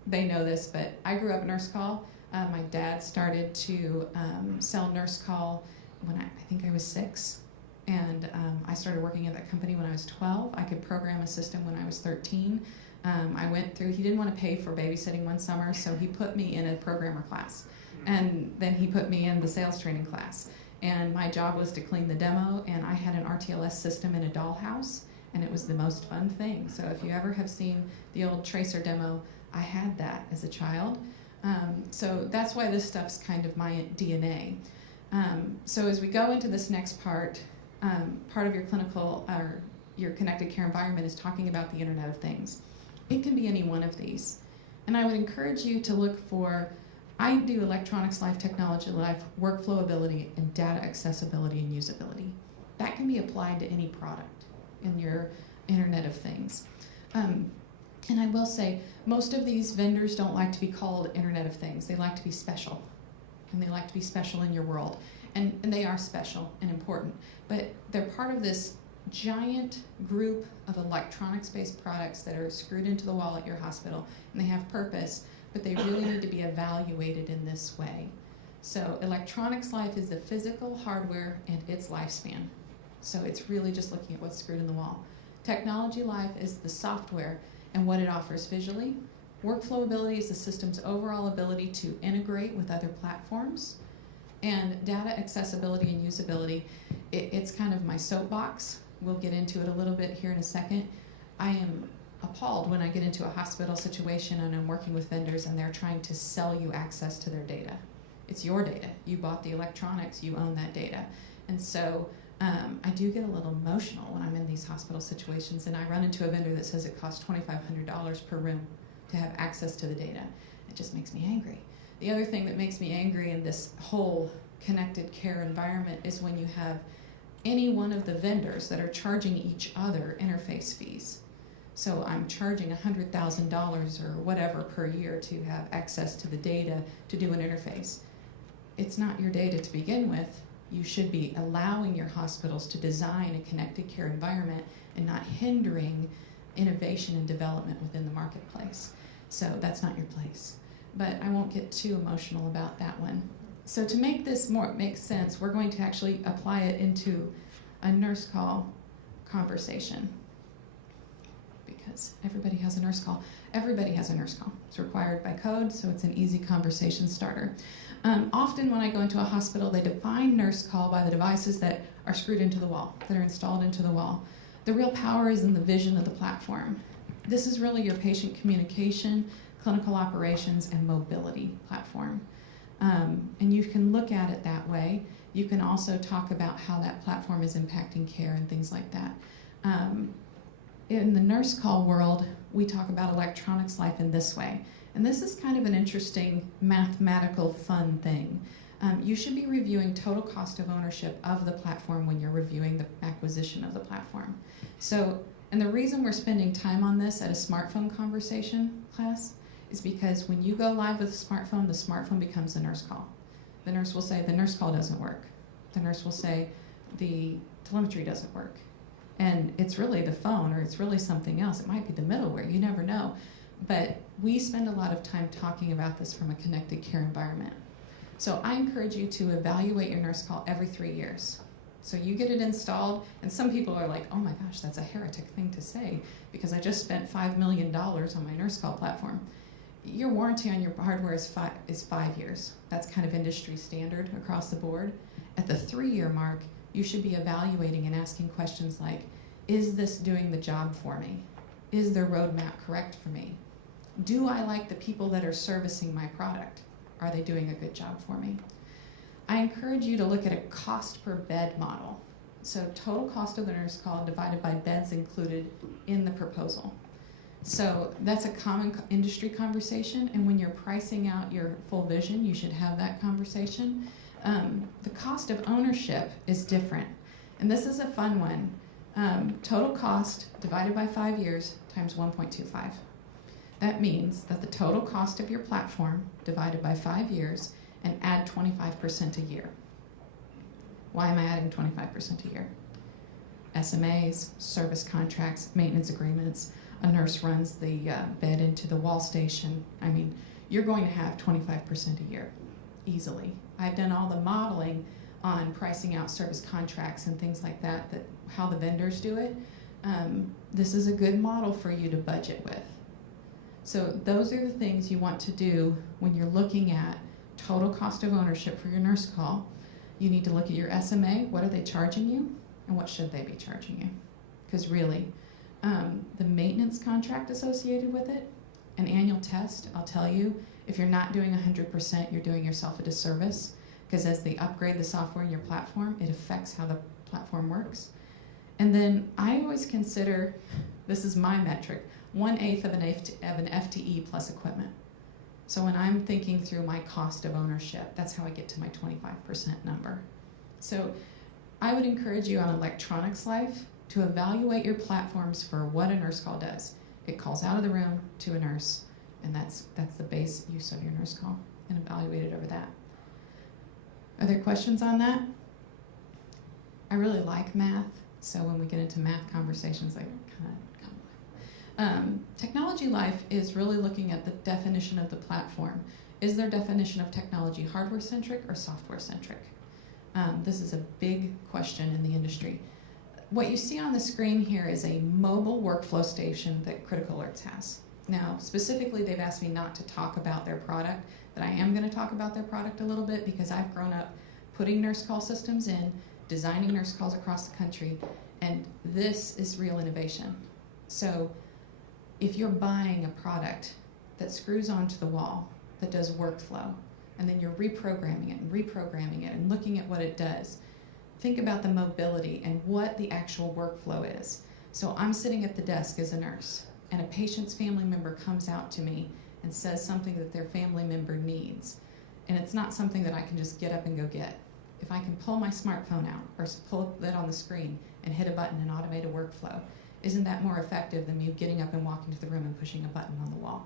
they know this, but I grew up nurse call. My dad started to sell nurse call when I think I was 6. And I started working at that company when I was 12. I could program a system when I was 13. I went through, he didn't want to pay for babysitting one summer, so he put me in a programmer class. And then he put me in the sales training class. And my job was to clean the demo, and I had an RTLS system in a dollhouse, and it was the most fun thing. So if you ever have seen the old Tracer demo, I had that as a child. So that's why this stuff's kind of my DNA. So as we go into this next part of your clinical or your connected care environment is talking about the Internet of Things. It can be any one of these. And I would encourage you to look for, I do electronics, life technology, life, workflow ability, and data accessibility and usability. That can be applied to any product in your Internet of Things. And I will say, most of these vendors don't like to be called Internet of Things. They like to be special. And they like to be special in your world. And they are special and important. But they're part of this giant group of electronics-based products that are screwed into the wall at your hospital, and they have purpose, but they really need to be evaluated in this way. So electronics life is the physical hardware and its lifespan. So it's really just looking at what's screwed in the wall. Technology life is the software and what it offers visually. Workflow ability is the system's overall ability to integrate with other platforms. And data accessibility and usability, it's kind of my soapbox. We'll get into it a little bit here in a second. I am appalled when I get into a hospital situation and I'm working with vendors and they're trying to sell you access to their data. It's your data. You bought the electronics, you own that data. And so I do get a little emotional when I'm in these hospital situations and I run into a vendor that says it costs $2,500 per room to have access to the data. It just makes me angry. The other thing that makes me angry in this whole connected care environment is when you have any one of the vendors that are charging each other interface fees. So I'm charging $100,000 or whatever per year to have access to the data to do an interface. it's not your data to begin with. You should be allowing your hospitals to design a connected care environment and not hindering innovation and development within the marketplace. So that's not your place. But I won't get too emotional about that one. So to make this make sense, we're going to actually apply it into a nurse call conversation. Because everybody has a nurse call. Everybody has a nurse call. It's required by code, so it's an easy conversation starter. Often when I go into a hospital, they define nurse call by the devices that are screwed into the wall, that are installed into the wall. The real power is in the vision of the platform. This is really your patient communication, clinical operations, and mobility platform. And you can look at it that way. You can also talk about how that platform is impacting care and things like that. In the nurse call world, we talk about electronics life in this way. And this is kind of an interesting mathematical fun thing. You should be reviewing total cost of ownership of the platform when you're reviewing the acquisition of the platform. So, and the reason we're spending time on this at a smartphone conversation class is because when you go live with a smartphone, the smartphone becomes the nurse call. The nurse will say, the nurse call doesn't work. The nurse will say, the telemetry doesn't work. And it's really the phone, or it's really something else. It might be the middleware, you never know. But we spend a lot of time talking about this from a connected care environment. So I encourage you to evaluate your nurse call every 3 years. So you get it installed, and some people are like, oh my gosh, that's a heretic thing to say, because I just spent $5 million on my nurse call platform. Your warranty on your hardware is 5 years. That's kind of industry standard across the board. At the 3-year mark, you should be evaluating and asking questions like, is this doing the job for me? Is their roadmap correct for me? Do I like the people that are servicing my product? Are they doing a good job for me? I encourage you to look at a cost per bed model. So total cost of the nurse call divided by beds included in the proposal. So that's a common industry conversation, and when you're pricing out your full vision, you should have that conversation. The cost of ownership is different, and this is a fun one. Total cost divided by 5 years times 1.25. That means that the total cost of your platform divided by 5 years and add 25% a year. Why am I adding 25% a year? SMAs, service contracts, maintenance agreements, a nurse runs the bed into the wall station. I mean, you're going to have 25% a year, easily. I've done all the modeling on pricing out service contracts and things like that, how the vendors do it. This is a good model for you to budget with. So those are the things you want to do when you're looking at total cost of ownership for your nurse call. You need to look at your SMA, what are they charging you, and what should they be charging you? Because really, the maintenance contract associated with it, an annual test, I'll tell you, if you're not doing 100%, you're doing yourself a disservice, because as they upgrade the software in your platform, it affects how the platform works. And then I always consider, this is my metric, 1/8 of an FTE plus equipment. So when I'm thinking through my cost of ownership, that's how I get to my 25% number. So I would encourage you on Electronics Life to evaluate your platforms for what a nurse call does. It calls out of the room to a nurse, and that's the base use of your nurse call, and evaluate it over that. Are there questions on that? I really like math, so when we get into math conversations, I kind of Technology Life is really looking at the definition of the platform. Is their definition of technology hardware-centric or software-centric? This is a big question in the industry. What you see on the screen here is a mobile workflow station that Critical Alerts has. Now, specifically, they've asked me not to talk about their product, but I am going to talk about their product a little bit because I've grown up putting nurse call systems in, designing nurse calls across the country, and this is real innovation. So if you're buying a product that screws onto the wall, that does workflow, and then you're reprogramming it and looking at what it does, think about the mobility and what the actual workflow is. So I'm sitting at the desk as a nurse, and a patient's family member comes out to me and says something that their family member needs, and it's not something that I can just get up and go get. If I can pull my smartphone out or pull it on the screen and hit a button and automate a workflow, isn't that more effective than me getting up and walking to the room and pushing a button on the wall?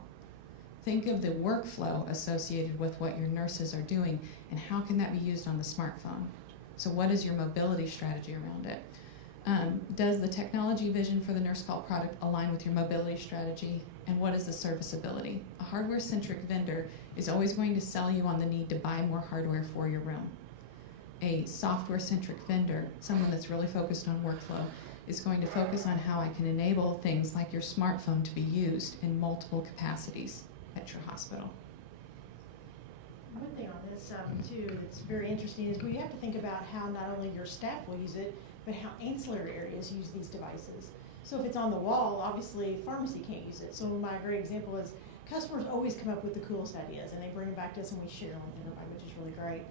Think of the workflow associated with what your nurses are doing and how can that be used on the smartphone. So what is your mobility strategy around it? Does the technology vision for the nurse call product align with your mobility strategy? And what is the serviceability? A hardware-centric vendor is always going to sell you on the need to buy more hardware for your room. A software-centric vendor, someone that's really focused on workflow, is going to focus on how I can enable things like your smartphone to be used in multiple capacities at your hospital. One thing on this too that's very interesting is we have to think about how not only your staff will use it, but how ancillary areas use these devices. So if it's on the wall, obviously pharmacy can't use it. So my great example is customers always come up with the coolest ideas and they bring them back to us and we share them with everybody, which is really great.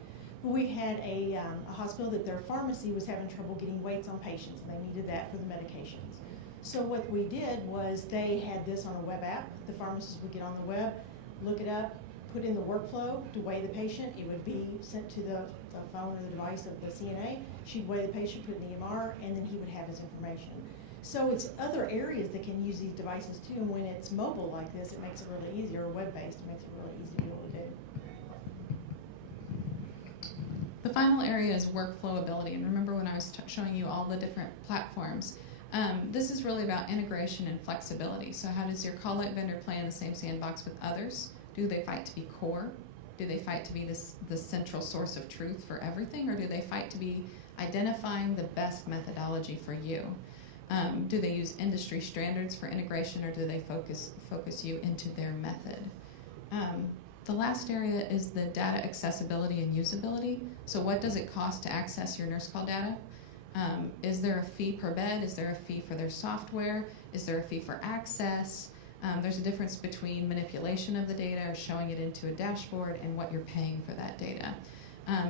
But we had a hospital that their pharmacy was having trouble getting weights on patients and they needed that for the medications. So what we did was they had this on a web app. The pharmacist would get on the web, look it up, put in the workflow to weigh the patient. It would be sent to the phone or the device of the CNA. She'd weigh the patient, put in the EMR, and then he would have his information. So it's other areas that can use these devices too, and when it's mobile like this, it makes it really easy, or web-based, it makes it really easy to be able to do. The final area is workflow ability, and remember when I was showing you all the different platforms, this is really about integration and flexibility. So how does your call-out vendor play in the same sandbox with others? Do they fight to be core? Do they fight to be the central source of truth for everything? Or do they fight to be identifying the best methodology for you? Do they use industry standards for integration, or do they focus you into their method? The last area is the data accessibility and usability. So what does it cost to access your nurse call data? Is there a fee per bed? Is there a fee for their software? Is there a fee for access? There's a difference between manipulation of the data or showing it into a dashboard and what you're paying for that data.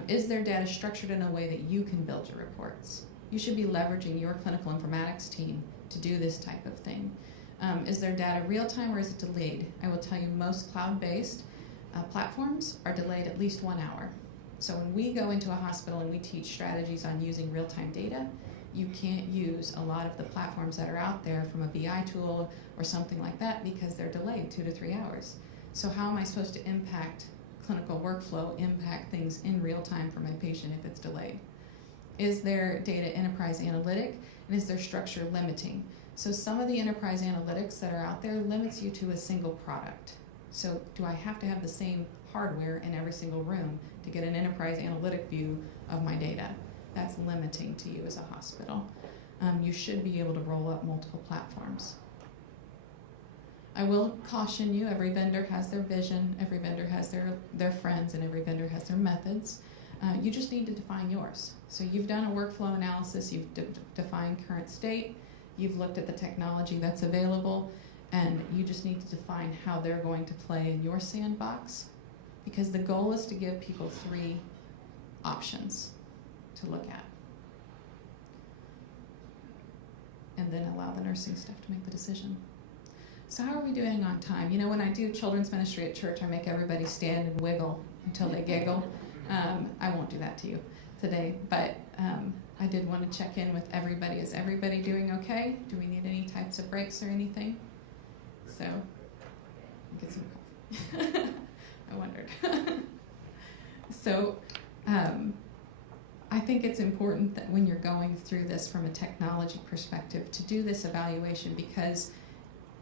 Is their data structured in a way that you can build your reports? You should be leveraging your clinical informatics team to do this type of thing. Is their data real-time or is it delayed? I will tell you most cloud-based platforms are delayed at least 1 hour. So when we go into a hospital and we teach strategies on using real-time data, you can't use a lot of the platforms that are out there from a BI tool or something like that because they're delayed 2 to 3 hours. So how am I supposed to impact clinical workflow, impact things in real time for my patient if it's delayed? Is their data enterprise analytic, and is their structure limiting? So some of the enterprise analytics that are out there limits you to a single product. So do I have to have the same hardware in every single room to get an enterprise analytic view of my data? That's limiting to you as a hospital. You should be able to roll up multiple platforms. I will caution you, every vendor has their vision, every vendor has their friends, and every vendor has their methods. You just need to define yours. So you've done a workflow analysis, you've defined current state, you've looked at the technology that's available, and you just need to define how they're going to play in your sandbox, because the goal is to give people 3 options to look at, and then allow the nursing staff to make the decision. So how are we doing on time? You know, when I do children's ministry at church, I make everybody stand and wiggle until they giggle. I won't do that to you today, but I did want to check in with everybody. Is everybody doing okay? Do we need any types of breaks or anything? So, get some coffee. I wondered. So, I think it's important that when you're going through this from a technology perspective to do this evaluation because,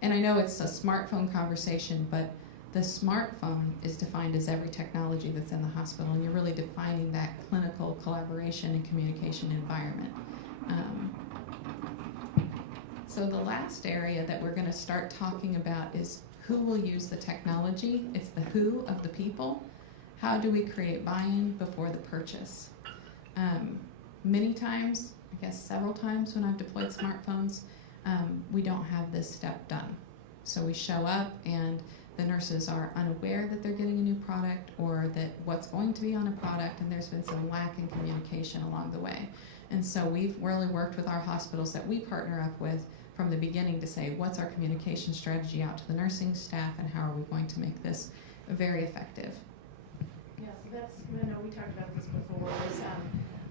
and I know it's a smartphone conversation, but the smartphone is defined as every technology that's in the hospital, and you're really defining that clinical collaboration and communication environment. So the last area that we're going to start talking about is who will use the technology. It's the who of the people. How do we create buy-in before the purchase? Many times, I guess several times when I've deployed smartphones, we don't have this step done. So we show up and the nurses are unaware that they're getting a new product or that what's going to be on a product, and there's been some lack in communication along the way. And so we've really worked with our hospitals that we partner up with from the beginning to say, what's our communication strategy out to the nursing staff and how are we going to make this very effective? Yeah, so that's, I know we talked about this before, is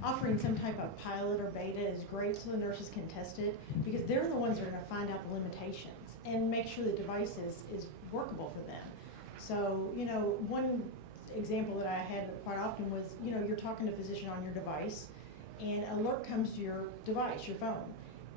offering some type of pilot or beta is great so the nurses can test it because they're the ones that are going to find out the limitations and make sure the device is workable for them. So, one example that I had quite often was, you're talking to a physician on your device, and alert comes to your device, your phone.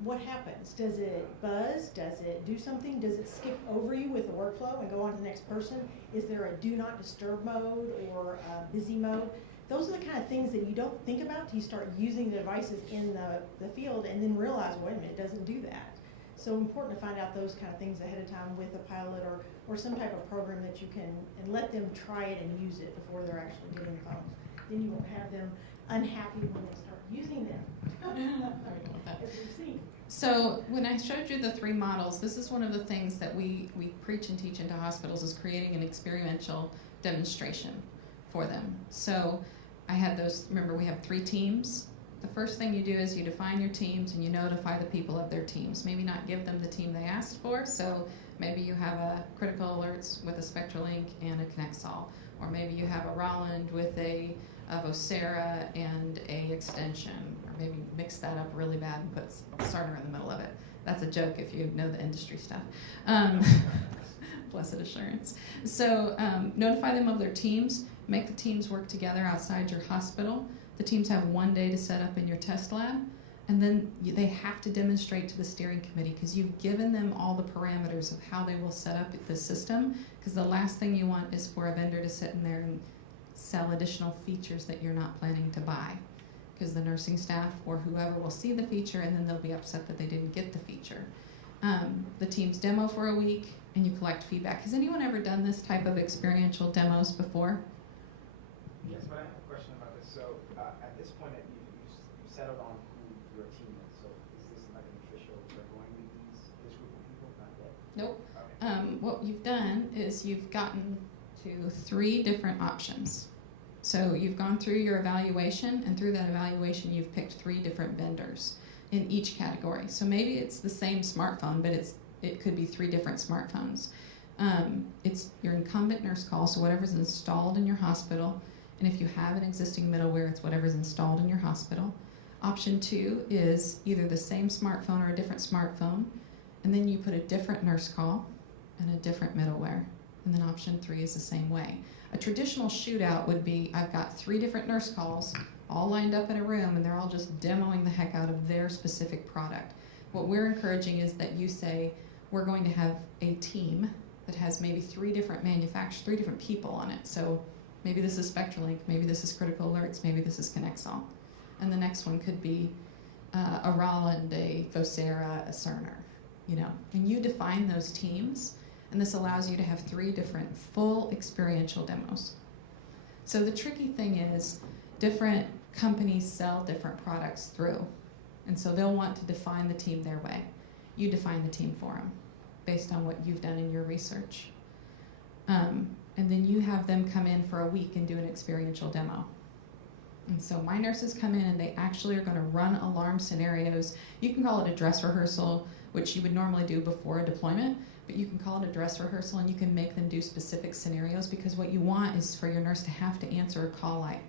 What happens? Does it buzz? Does it do something? Does it skip over you with the workflow and go on to the next person? Is there a do not disturb mode or a busy mode? Those are the kind of things that you don't think about till you start using the devices in the field and then realize, wait a minute, it doesn't do that. So important to find out those kind of things ahead of time with a pilot or some type of program that you can, and let them try it and use it before they're actually getting phones. Then you won't have them unhappy when they start using them. As we've seen. So when I showed you the 3 models, this is one of the things that we preach and teach into hospitals, is creating an experiential demonstration for them. So I had those, remember we have 3 teams. The first thing you do is you define your teams and you notify the people of their teams. Maybe not give them the team they asked for, so maybe you have a critical alerts with a SpectraLink and a ConnectSol, or maybe you have a Rolland with a Vocera and a extension, or maybe mix that up really bad and put Cerner in the middle of it. That's a joke if you know the industry stuff. Blessed assurance. So notify them of their teams, make the teams work together outside your hospital. The teams have 1 day to set up in your test lab, and then they have to demonstrate to the steering committee, because you've given them all the parameters of how they will set up the system, because the last thing you want is for a vendor to sit in there and sell additional features that you're not planning to buy, because the nursing staff or whoever will see the feature and then they'll be upset that they didn't get the feature. The teams demo for a week and you collect feedback. Has anyone ever done this type of experiential demos before? Yes, but I have a question about this. So at this point, you've settled on who your team is. So is this like an official, we're going with this group of people? Not yet? Nope. Okay. What you've done is you've gotten to 3 different options. So you've gone through your evaluation, and through that evaluation you've picked 3 different vendors in each category. So maybe it's the same smartphone, but it could be 3 different smartphones. It's your incumbent nurse call, so whatever's installed in your hospital, and if you have an existing middleware, it's whatever's installed in your hospital. Option 2 is either the same smartphone or a different smartphone, and then you put a different nurse call and a different middleware. And then option 3 is the same way. A traditional shootout would be, I've got 3 different nurse calls all lined up in a room, and they're all just demoing the heck out of their specific product. What we're encouraging is that you say, we're going to have a team that has maybe 3 different manufacturers, 3 different people on it. So maybe this is SpectraLink, maybe this is Critical Alerts, maybe this is ConnectSol. And the next one could be a Rolland, a Vocera, a Cerner, And you define those teams, and this allows you to have 3 different full experiential demos. So the tricky thing is, different companies sell different products through, and so they'll want to define the team their way. You define the team for them based on what you've done in your research. And then you have them come in for a week and do an experiential demo. And so my nurses come in and they actually are going to run alarm scenarios. You can call it a dress rehearsal, which you would normally do before a deployment, but you can call it a dress rehearsal, and you can make them do specific scenarios, because what you want is for your nurse to have to answer a call light.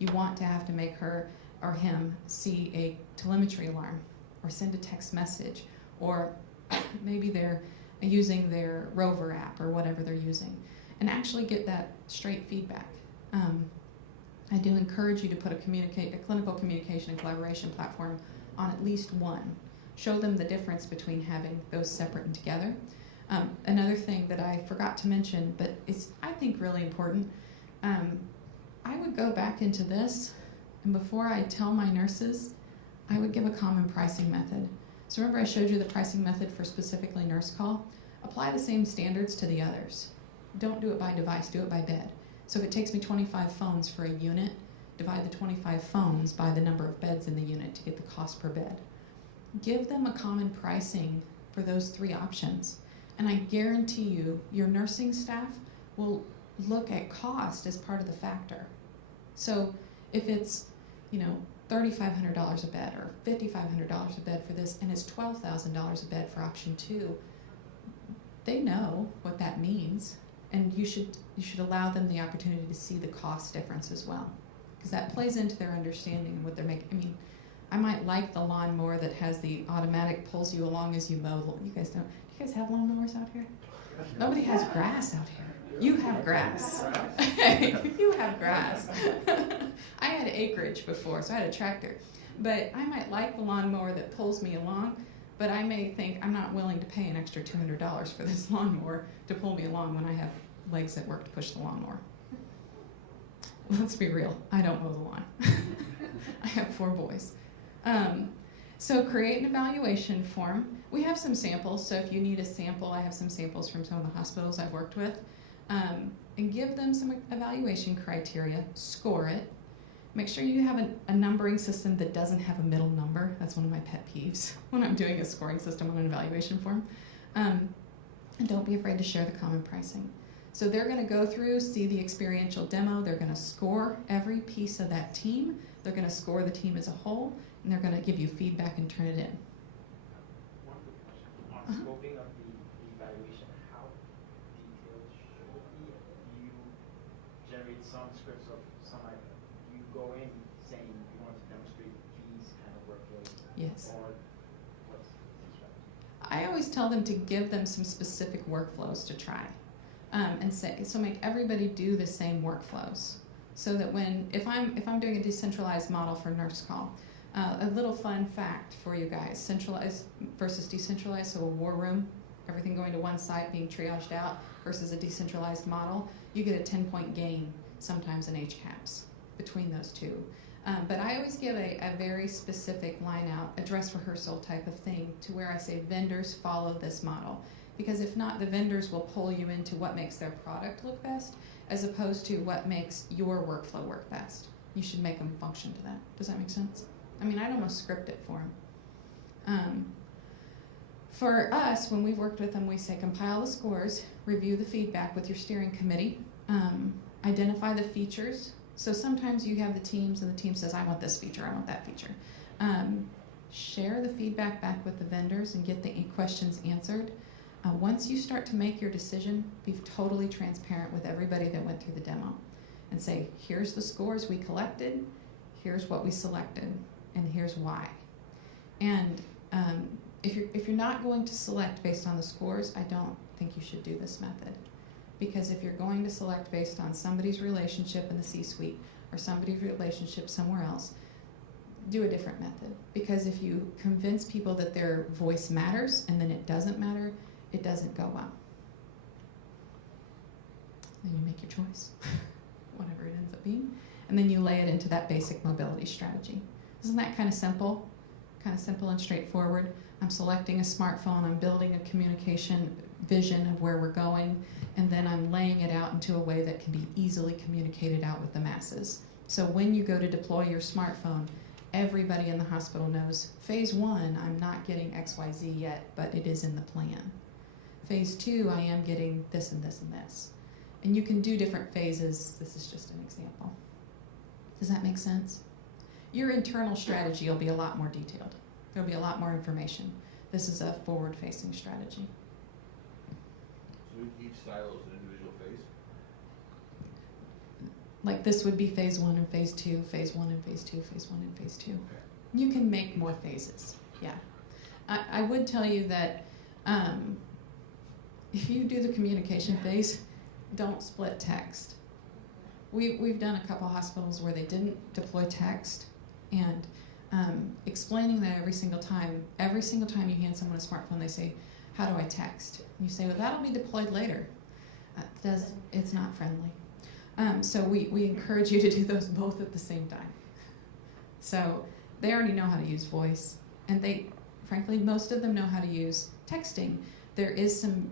You want to have to make her or him see a telemetry alarm or send a text message, or maybe they're using their Rover app or whatever they're using, and actually get that straight feedback. I do encourage you to put a clinical communication and collaboration platform on at least one. Show them the difference between having those separate and together. Another thing that I forgot to mention, but it's, I think, really important, I would go back into this, and before I tell my nurses, I would give a common pricing method. So remember I showed you the pricing method for specifically nurse call? Apply the same standards to the others. Don't do it by device, do it by bed. So if it takes me 25 phones for a unit, divide the 25 phones by the number of beds in the unit to get the cost per bed. Give them a common pricing for those 3 options. And I guarantee you, your nursing staff will look at cost as part of the factor. So if it's, $3,500 a bed or $5,500 a bed for this, and it's $12,000 a bed for option 2, they know what that means, and you should allow them the opportunity to see the cost difference as well, because that plays into their understanding of what they're making. I mean, I might like the lawnmower that has the automatic pulls you along as you mow. You guys don't? Do you guys have lawnmowers out here? Nobody has grass out here. You have grass. You have grass. I had acreage before, so I had a tractor. But I might like the lawnmower that pulls me along, but I may think I'm not willing to pay an extra $200 for this lawnmower to pull me along when I have legs that work to push the lawnmower. Let's be real, I don't mow the lawn. I have 4 boys. So create an evaluation form. We have some samples, so if you need a sample, I have some samples from some of the hospitals I've worked with. And give them some evaluation criteria, score it. Make sure you have a numbering system that doesn't have a middle number. That's one of my pet peeves when I'm doing a scoring system on an evaluation form. And don't be afraid to share the common pricing. So they're going to go through, see the experiential demo, they're going to score every piece of that team, they're going to score the team as a whole, and they're going to give you feedback and turn it in. One quick question. On scoping of the evaluation, how detailed should it be? Do you generate some scripts of some item? Do you go in saying you want to demonstrate these kind of workflows? Yes. Or what's the strategy? I always tell them to give them some specific workflows to try. And say, so make everybody do the same workflows. So that if I'm doing a decentralized model for nurse call, a little fun fact for you guys, centralized versus decentralized, so a war room, everything going to one side being triaged out versus a decentralized model, you get a 10-point gain sometimes in HCAHPS between those two. But I always give a very specific line out, a dress rehearsal type of thing, to where I say vendors follow this model. Because if not, the vendors will pull you into what makes their product look best, as opposed to what makes your workflow work best. You should make them function to that. Does that make sense? I mean, I'd almost script it for them. For us, when we've worked with them, we say compile the scores, review the feedback with your steering committee, identify the features. So sometimes you have the teams and the team says, I want this feature, I want that feature. Share the feedback back with the vendors and get the questions answered. Once you start to make your decision, be totally transparent with everybody that went through the demo and say, here's the scores we collected, here's what we selected, and here's why. And if you're not going to select based on the scores, I don't think you should do this method. Because if you're going to select based on somebody's relationship in the C-suite or somebody's relationship somewhere else, do a different method. Because if you convince people that their voice matters and then it doesn't matter, it doesn't go well. Then you make your choice, whatever it ends up being, and then you lay it into that basic mobility strategy. Isn't that kind of simple? Kind of simple and straightforward. I'm selecting a smartphone, I'm building a communication vision of where we're going, and then I'm laying it out into a way that can be easily communicated out with the masses. So when you go to deploy your smartphone, everybody in the hospital knows, phase 1, I'm not getting XYZ yet, but it is in the plan. Phase 2, I am getting this and this and this. And you can do different phases. This is just an example. Does that make sense? Your internal strategy will be a lot more detailed. There'll be a lot more information. This is a forward-facing strategy. So each silo is an individual phase? Like this would be phase 1 and phase 2, phase 1 and phase 2, phase 1 and phase 2. Okay. You can make more phases, yeah. I would tell you that if you do the communication phase, don't split text. We've done a couple hospitals where they didn't deploy text, and explaining that every single time you hand someone a smartphone, they say, how do I text? You say, well, that'll be deployed later. It's not friendly. So we encourage you to do those both at the same time. So they already know how to use voice, and frankly, most of them know how to use texting. There is some,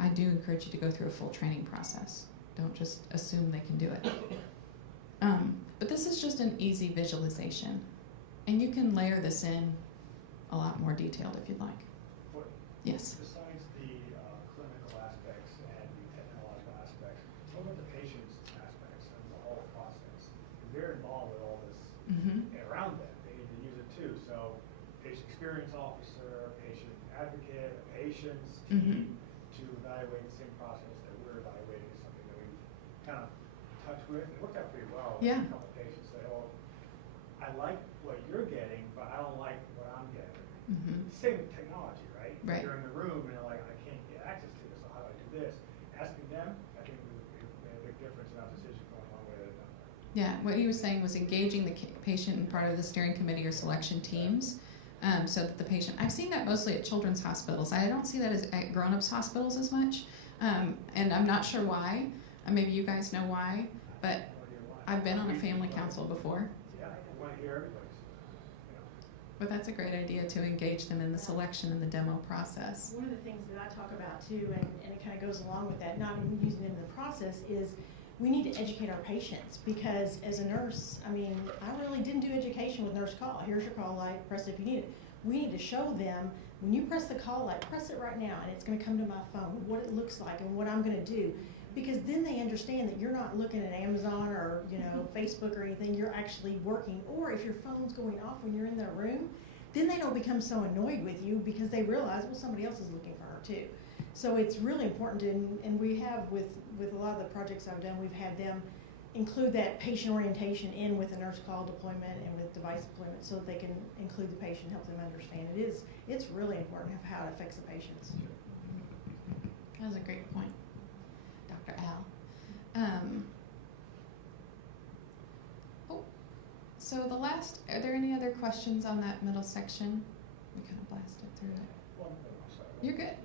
I do encourage you to go through a full training process. Don't just assume they can do it. But this is just an easy visualization. And you can layer this in a lot more detailed if you'd like. Yes? Besides the clinical aspects and the technological aspects, what about the patient's aspects and the whole process? They're involved with all this around them. They need to use it too. So patient experience officer, patient advocate, a patient's team to evaluate the same process that we're evaluating is something that we've kind of touched with. It worked out pretty well. Yeah. A couple of patients say, oh, I like what you're getting, but I don't like what I'm getting. Same with technology, right? Right. You're in the room and you're like, I can't get access to this, so how do I do this? Asking them, I think Yeah, what he was saying was engaging the patient in part of the steering committee or selection teams, so that the patient, I've seen that mostly at children's hospitals. I don't see that at grown-ups hospitals as much, and I'm not sure why. Maybe you guys know why, but I've been on a family council before. Yeah, I want to hear everybody's. But that's a great idea to engage them in the selection and the demo process. One of the things that I talk about too, and it kind of goes along with that, not even using it in the process, is we need to educate our patients, because as a nurse, I mean, I really didn't do education with nurse call. Here's your call light, press it if you need it. We need to show them, when you press the call light, press it right now, and it's going to come to my phone, what it looks like and what I'm going to do. Because then they understand that you're not looking at Amazon or, you know, Facebook or anything, you're actually working. Or if your phone's going off when you're in their room, then they don't become so annoyed with you because they realize, well, somebody else is looking for her too. So it's really important to, and we have with a lot of the projects I've done, we've had them include that patient orientation in with the nurse call deployment and with device deployment so that they can include the patient, help them understand. It's really important how it affects the patients. That was a great point, Dr. Al. So are there any other questions on that middle section? We kind of blasted through it. One thing, I'm sorry. You're good.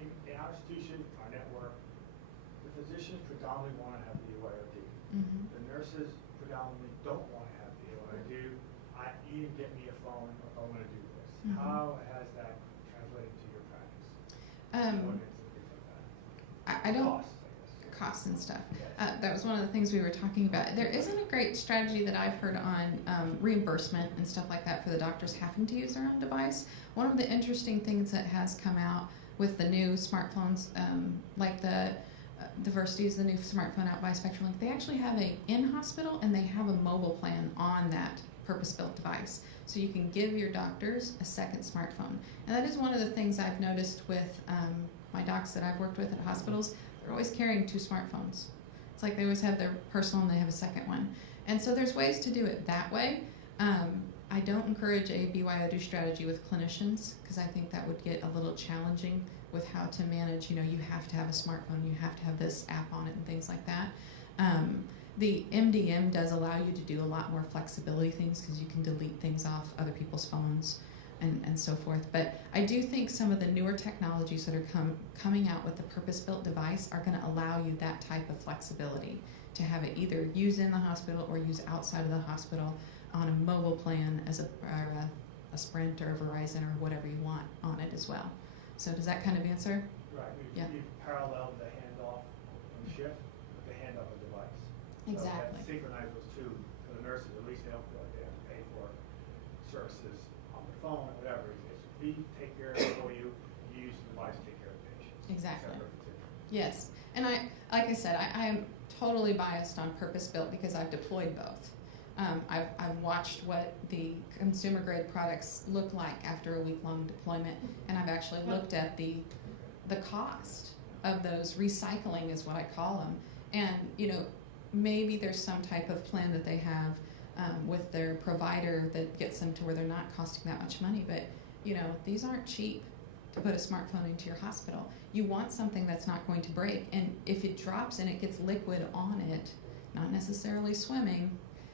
In our institution, our network, the physicians predominantly want to have the BYOD. Mm-hmm. The nurses predominantly don't want to have the BYOD. You need to get me a phone if I want to do this. Mm-hmm. How has that translated to your practice? Ordinance and things like that. I don't. Costs, I guess. Costs and stuff. That was one of the things we were talking about. There isn't a great strategy that I've heard on reimbursement and stuff like that for the doctors having to use their own device. One of the interesting things that has come out with the new smartphones, like the Diversity's the new smartphone out by SpectraLink, they actually have a in-hospital and they have a mobile plan on that purpose-built device. So you can give your doctors a second smartphone. And that is one of the things I've noticed with my docs that I've worked with at hospitals. They're always carrying 2 smartphones. It's like they always have their personal and they have a second one. And so there's ways to do it that way. I don't encourage a BYOD strategy with clinicians because I think that would get a little challenging with how to manage, you have to have a smartphone, you have to have this app on it and things like that. The MDM does allow you to do a lot more flexibility things because you can delete things off other people's phones and so forth. But I do think some of the newer technologies that are coming out with the purpose-built device are going to allow you that type of flexibility to have it either use in the hospital or use outside of the hospital on a mobile plan as a Sprint or a Verizon or whatever you want on it as well. So does that kind of answer? Right. We've paralleled the handoff from shift with the handoff of device. Exactly. So that synchronize those two for the nurses. At least they don't feel like they have to pay for services on the phone or whatever. It's we take care of it for you. You use the device to take care of the patient. Exactly. Yes. And like I said, I am totally biased on purpose-built because I've deployed both. I've watched what the consumer grade products look like after a week-long deployment, and I've actually looked at the cost of those. Recycling is what I call them, and maybe there's some type of plan that they have with their provider that gets them to where they're not costing that much money, but these aren't cheap to put a smartphone into your hospital. You want something that's not going to break, and if it drops and it gets liquid on it, not necessarily swimming.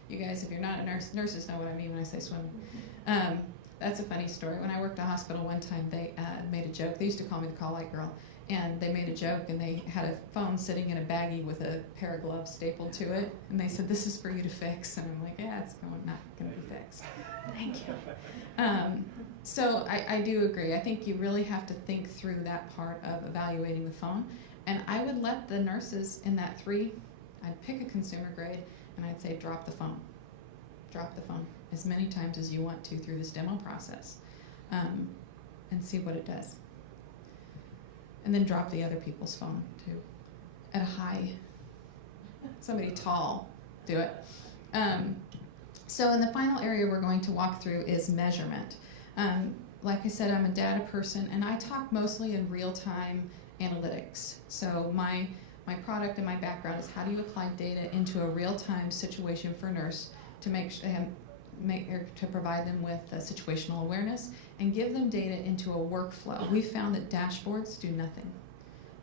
You guys, if you're not a nurse, nurses know what I mean when I say swimming. That's a funny story. When I worked at a hospital one time, they made a joke. They used to call me the call light girl. And they made a joke, and they had a phone sitting in a baggie with a pair of gloves stapled to it. And they said, "This is for you to fix." And I'm like, "Yeah, it's not going to be fixed." Thank you. So I do agree. I think you really have to think through that part of evaluating the phone. And I would let the nurses in that 3, I'd pick a consumer grade, and I'd say drop the phone. Drop the phone as many times as you want to through this demo process and see what it does. And then drop the other people's phone too. At a high, somebody tall, do it. So in the final area we're going to walk through is measurement. Like I said, I'm a data person, and I talk mostly in real-time analytics. So my product and my background is how do you apply data into a real-time situation for a nurse to to provide them with situational awareness and give them data into a workflow. We found that dashboards do nothing.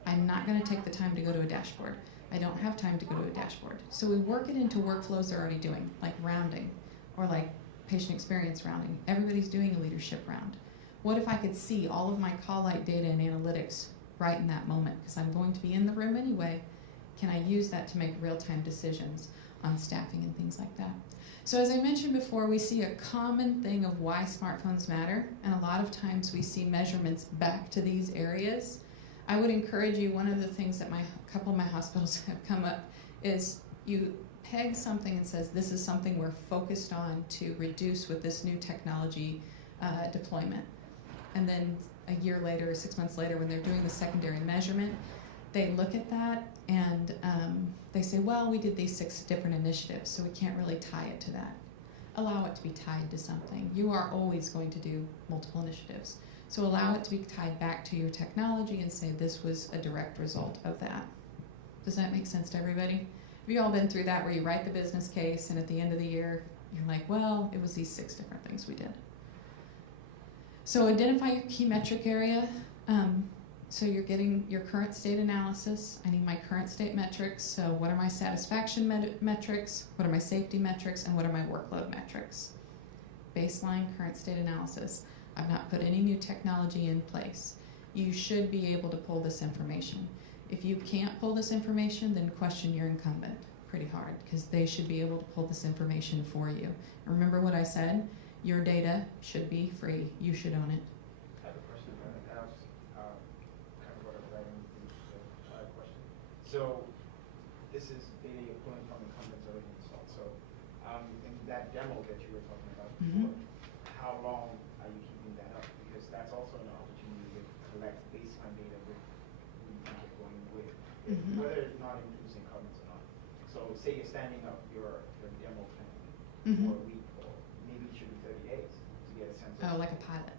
I'm not going to take the time to go to a dashboard. I don't have time to go to a dashboard. So we work it into workflows they're already doing, like rounding, or like patient experience rounding. Everybody's doing a leadership round. What if I could see all of my call light data and analytics right in that moment? Because I'm going to be in the room anyway. Can I use that to make real-time decisions on staffing and things like that? So as I mentioned before, we see a common thing of why smartphones matter, and a lot of times we see measurements back to these areas. I would encourage you, one of the things that a couple of my hospitals have come up is you peg something and says this is something we're focused on to reduce with this new technology deployment. And then a year later or 6 months later when they're doing the secondary measurement, they look at that and they say, well, we did these 6 different initiatives, so we can't really tie it to that. Allow it to be tied to something. You are always going to do multiple initiatives. So allow it to be tied back to your technology and say this was a direct result of that. Does that make sense to everybody? Have you all been through that where you write the business case and at the end of the year, you're like, well, it was these 6 different things we did. So identify your key metric area. So you're getting your current state analysis. I need my current state metrics. So what are my satisfaction metrics? What are my safety metrics? And what are my workload metrics? Baseline current state analysis. I've not put any new technology in place. You should be able to pull this information. If you can't pull this information, then question your incumbent pretty hard, because they should be able to pull this information for you. Remember what I said? Your data should be free. You should own it. I have a question. Kind of what I'm writing question. So this is data you're pulling from incumbents already installed. So in that demo that you were talking about before, how long are you keeping that up? Because that's also an opportunity to collect baseline data with who you think you're going with, whether it not includes incumbents or not. So say you're standing up your demo plan for a week, or maybe it should be 30 days to get a sense of. Oh, like a pilot.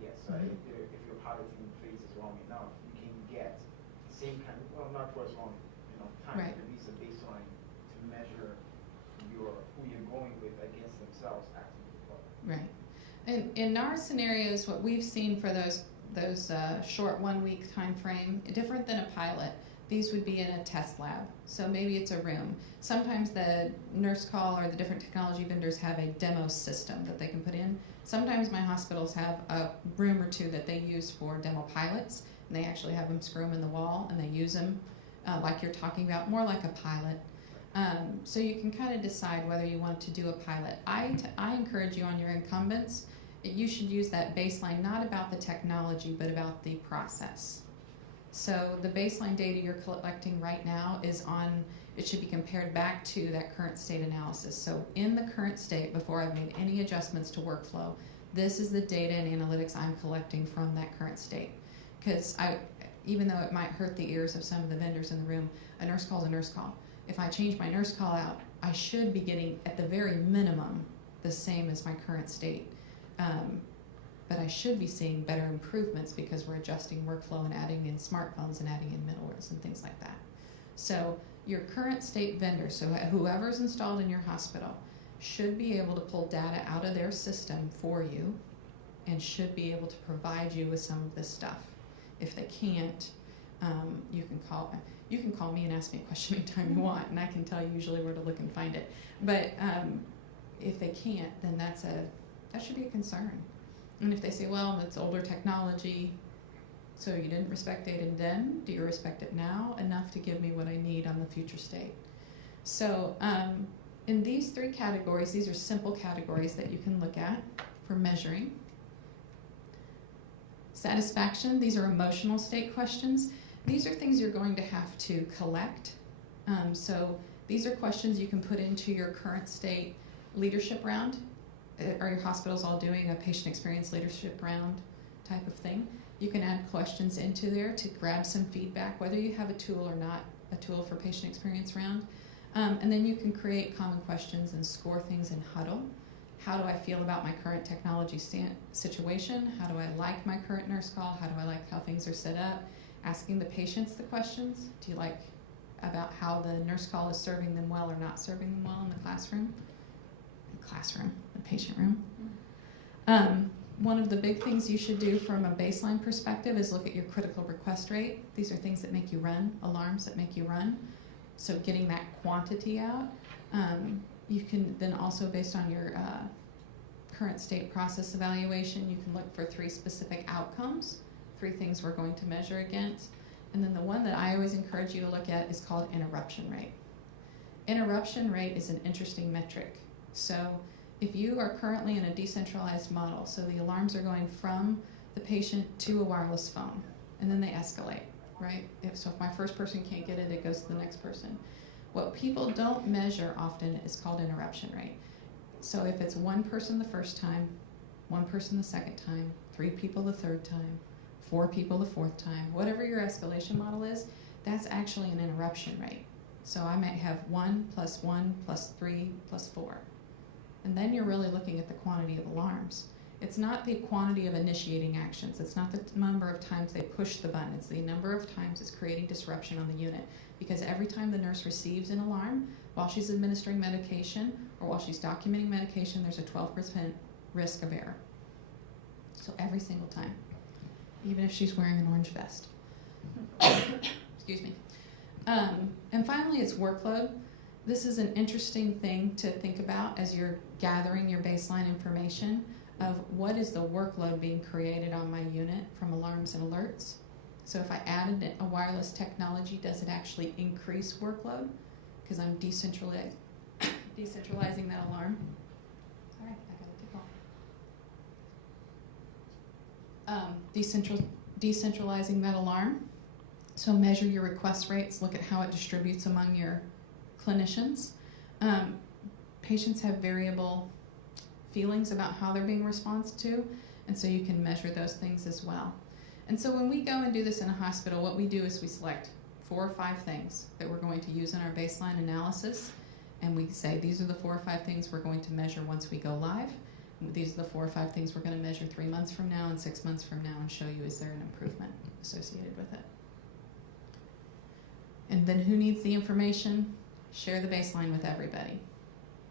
Yes, if your piloting phase is long enough, you can get the same kind of, well, not for as long, time, Right. but at least a baseline to measure who you're going with against themselves after the deployment. Right. And in our scenarios, what we've seen for those short 1 week time frame, different than a pilot, these would be in a test lab. So maybe it's a room. Sometimes the nurse call or the different technology vendors have a demo system that they can put in. Sometimes my hospitals have a room or two that they use for demo pilots, and they actually have them screw them in the wall and they use them like you're talking about, more like a pilot. So you can kind of decide whether you want to do a pilot. I encourage you on your incumbents, you should use that baseline, not about the technology, but about the process. So the baseline data you're collecting right now it should be compared back to that current state analysis. So in the current state, before I've made any adjustments to workflow, this is the data and analytics I'm collecting from that current state. Because even though it might hurt the ears of some of the vendors in the room, a nurse call is a nurse call. If I change my nurse call out, I should be getting, at the very minimum, the same as my current state. But I should be seeing better improvements because we're adjusting workflow and adding in smartphones and adding in middlewares and things like that. So your current state vendor, so whoever's installed in your hospital, should be able to pull data out of their system for you and should be able to provide you with some of this stuff. If they can't, you can call me and ask me a question anytime you want, and I can tell you usually where to look and find it. But if they can't, then that should be a concern. And if they say, well, it's older technology, so you didn't respect data then, do you respect it now enough to give me what I need on the future state? So in these 3 categories, these are simple categories that you can look at for measuring. Satisfaction, these are emotional state questions. These are things you're going to have to collect. So these are questions you can put into your current state leadership round. Are your hospitals all doing a patient experience leadership round type of thing? You can add questions into there to grab some feedback, whether you have a tool or not a tool for patient experience round. And then you can create common questions and score things in Huddle. How do I feel about my current technology situation? How do I like my current nurse call? How do I like how things are set up? Asking the patients the questions. Do you like about how the nurse call is serving them well or not serving them well in the classroom? The patient room. One of the big things you should do from a baseline perspective is look at your critical request rate. These are things that make you run, alarms that make you run. So getting that quantity out, you can then also, based on your current state process evaluation, you can look for 3 specific outcomes, 3 things we're going to measure against. And then the one that I always encourage you to look at is called interruption rate. Interruption rate is an interesting metric. So if you are currently in a decentralized model, so the alarms are going from the patient to a wireless phone, and then they escalate, right? So if my first person can't get it, it goes to the next person. What people don't measure often is called interruption rate. So if it's 1 person the first time, 1 person the second time, 3 people the third time, 4 people the 4th time, whatever your escalation model is, that's actually an interruption rate. So I might have 1 + 1 + 3 + 4. And then you're really looking at the quantity of alarms. It's not the quantity of initiating actions. It's not the number of times they push the button. It's the number of times it's creating disruption on the unit. Because every time the nurse receives an alarm, while she's administering medication or while she's documenting medication, there's a 12% risk of error. So every single time, even if she's wearing an orange vest. Excuse me. And finally, it's workload. This is an interesting thing to think about as you're gathering your baseline information of what is the workload being created on my unit from alarms and alerts. So if I added a wireless technology, does it actually increase workload? Because I'm decentralizing that alarm. All right, I got a tickle. Decentralizing that alarm. So measure your request rates, look at how it distributes among your clinicians. Patients have variable feelings about how they're being responded to, and so you can measure those things as well. And so when we go and do this in a hospital, what we do is we select 4 or 5 things that we're going to use in our baseline analysis, and we say these are the 4 or 5 things we're going to measure once we go live. These are the 4 or 5 things we're going to measure 3 months from now and 6 months from now and show you is there an improvement associated with it. And then who needs the information? Share the baseline with everybody.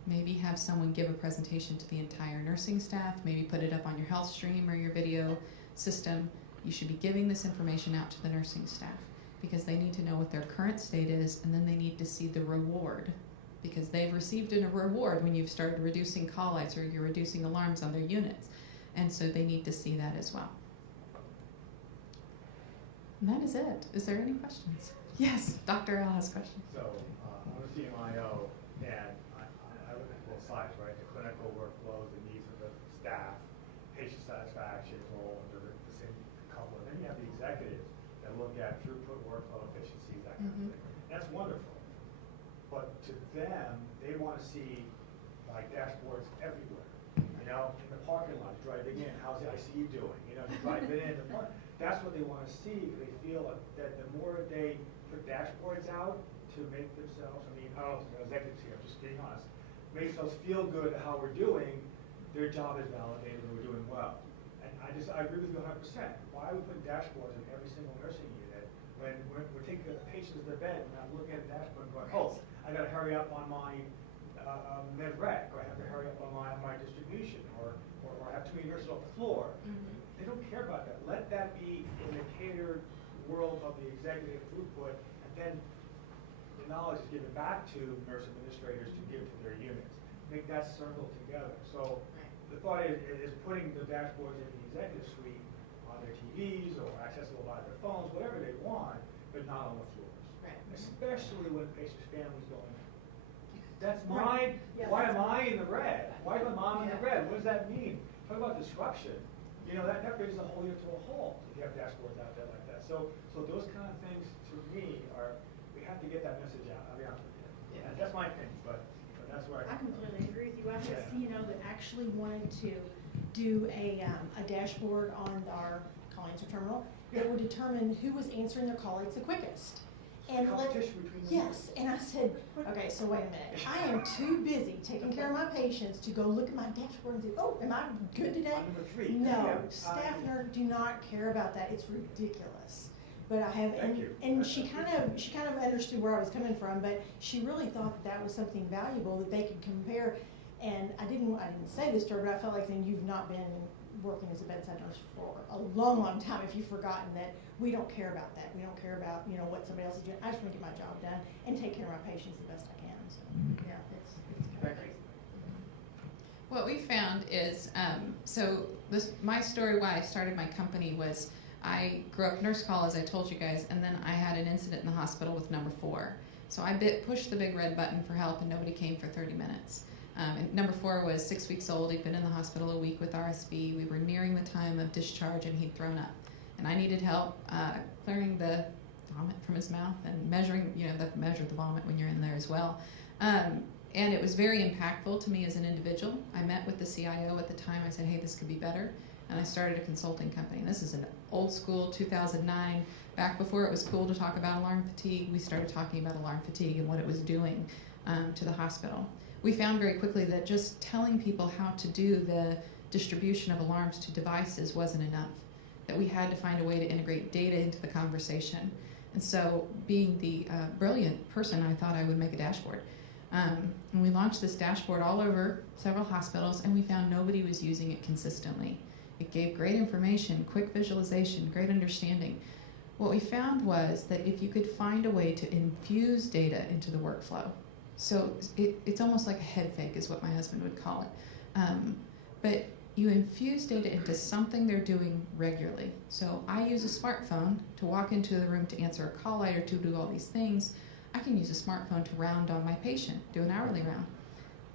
Maybe have someone give a presentation to the entire nursing staff, maybe put it up on your health stream or your video system. You should be giving this information out to the nursing staff because they need to know what their current state is, and then they need to see the reward because they've received a reward when you've started reducing call lights or you're reducing alarms on their units. And so they need to see that as well. And that is it. Is there any questions? Yes, Dr. L has questions. So, I'm a CMIO, and I look at both sides, right? The clinical workflows, the needs of the staff, patient satisfaction, all under the same couple. And then you have the executives that look at throughput, workflow, efficiencies, that kind of thing. That's wonderful. But to them, they want to see like dashboards everywhere. You know, in the parking lot, driving in, how's the ICU doing? You know, driving in the park. That's what they want to see. They feel that the more they put dashboards out to make themselves, I mean, I don't know, executives here, I'm just being honest, make themselves feel good at how we're doing, their job is validated and we're doing well. And I agree with you 100%. Why are we putting dashboards in every single nursing unit when we're taking the patients to their bed and I'm looking at the dashboard and going, oh, I got to hurry up on my med rec, or I have to hurry up on my distribution, or I have too many nurses off the floor. Mm-hmm. They don't care about that. Let that be in the catered world of the executive throughput, and then the knowledge is given back to nurse administrators to give to their units. Make that circle together. So the thought is putting the dashboards in the executive suite on their TVs or accessible by their phones, whatever they want, but not on the floors. Right. Especially when the patient's family's going in. That's mine. Right. Yeah, why am I in the red? Why is my mom in the red? What does that mean? Talk about disruption. You know, that brings the whole year to a halt if you have dashboards out there like that. So those kind of things, to me, we have to get that message out. I'll be honest with you. Yeah. And that's my opinion, but that's where I completely agree with you. I have a CNO that actually wanted to do a dashboard on our call answer terminal that would determine who was answering their call lights the quickest. And yes, and I said, okay, so wait a minute. I am too busy taking care of my patients to go look at my dashboard and say, oh, am I good today? No, staff nurse do not care about that. It's ridiculous. But I have, and she kind of understood where I was coming from, but she really thought that was something valuable that they could compare. And I didn't say this to her, but I felt like then you've not been working as a bedside nurse for a long, long time if you've forgotten that we don't care about that. We don't care about, you know, what somebody else is doing. I just want to get my job done and take care of my patients the best I can. So, yeah, it's kind of crazy. What we found is, my story why I started my company was I grew up nurse call, as I told you guys, and then I had an incident in the hospital with number 4. So I pushed the big red button for help, and nobody came for 30 minutes. And number 4 was 6 weeks old. He'd been in the hospital a week with RSV. We were nearing the time of discharge, and he'd thrown up. And I needed help clearing the vomit from his mouth and measuring, you know, measure the vomit when you're in there as well. And it was very impactful to me as an individual. I met with the CIO at the time. I said, hey, this could be better. And I started a consulting company. This is an old school, 2009. Back before it was cool to talk about alarm fatigue, we started talking about alarm fatigue and what it was doing to the hospital. We found very quickly that just telling people how to do the distribution of alarms to devices wasn't enough, that we had to find a way to integrate data into the conversation. And so being the brilliant person, I thought I would make a dashboard. And we launched this dashboard all over several hospitals, and we found nobody was using it consistently. It gave great information, quick visualization, great understanding. What we found was that if you could find a way to infuse data into the workflow, so it's almost like a head fake is what my husband would call it, but you infuse data into something they're doing regularly. So I use a smartphone to walk into the room to answer a call light or to do all these things. I can use a smartphone to round on my patient, do an hourly round.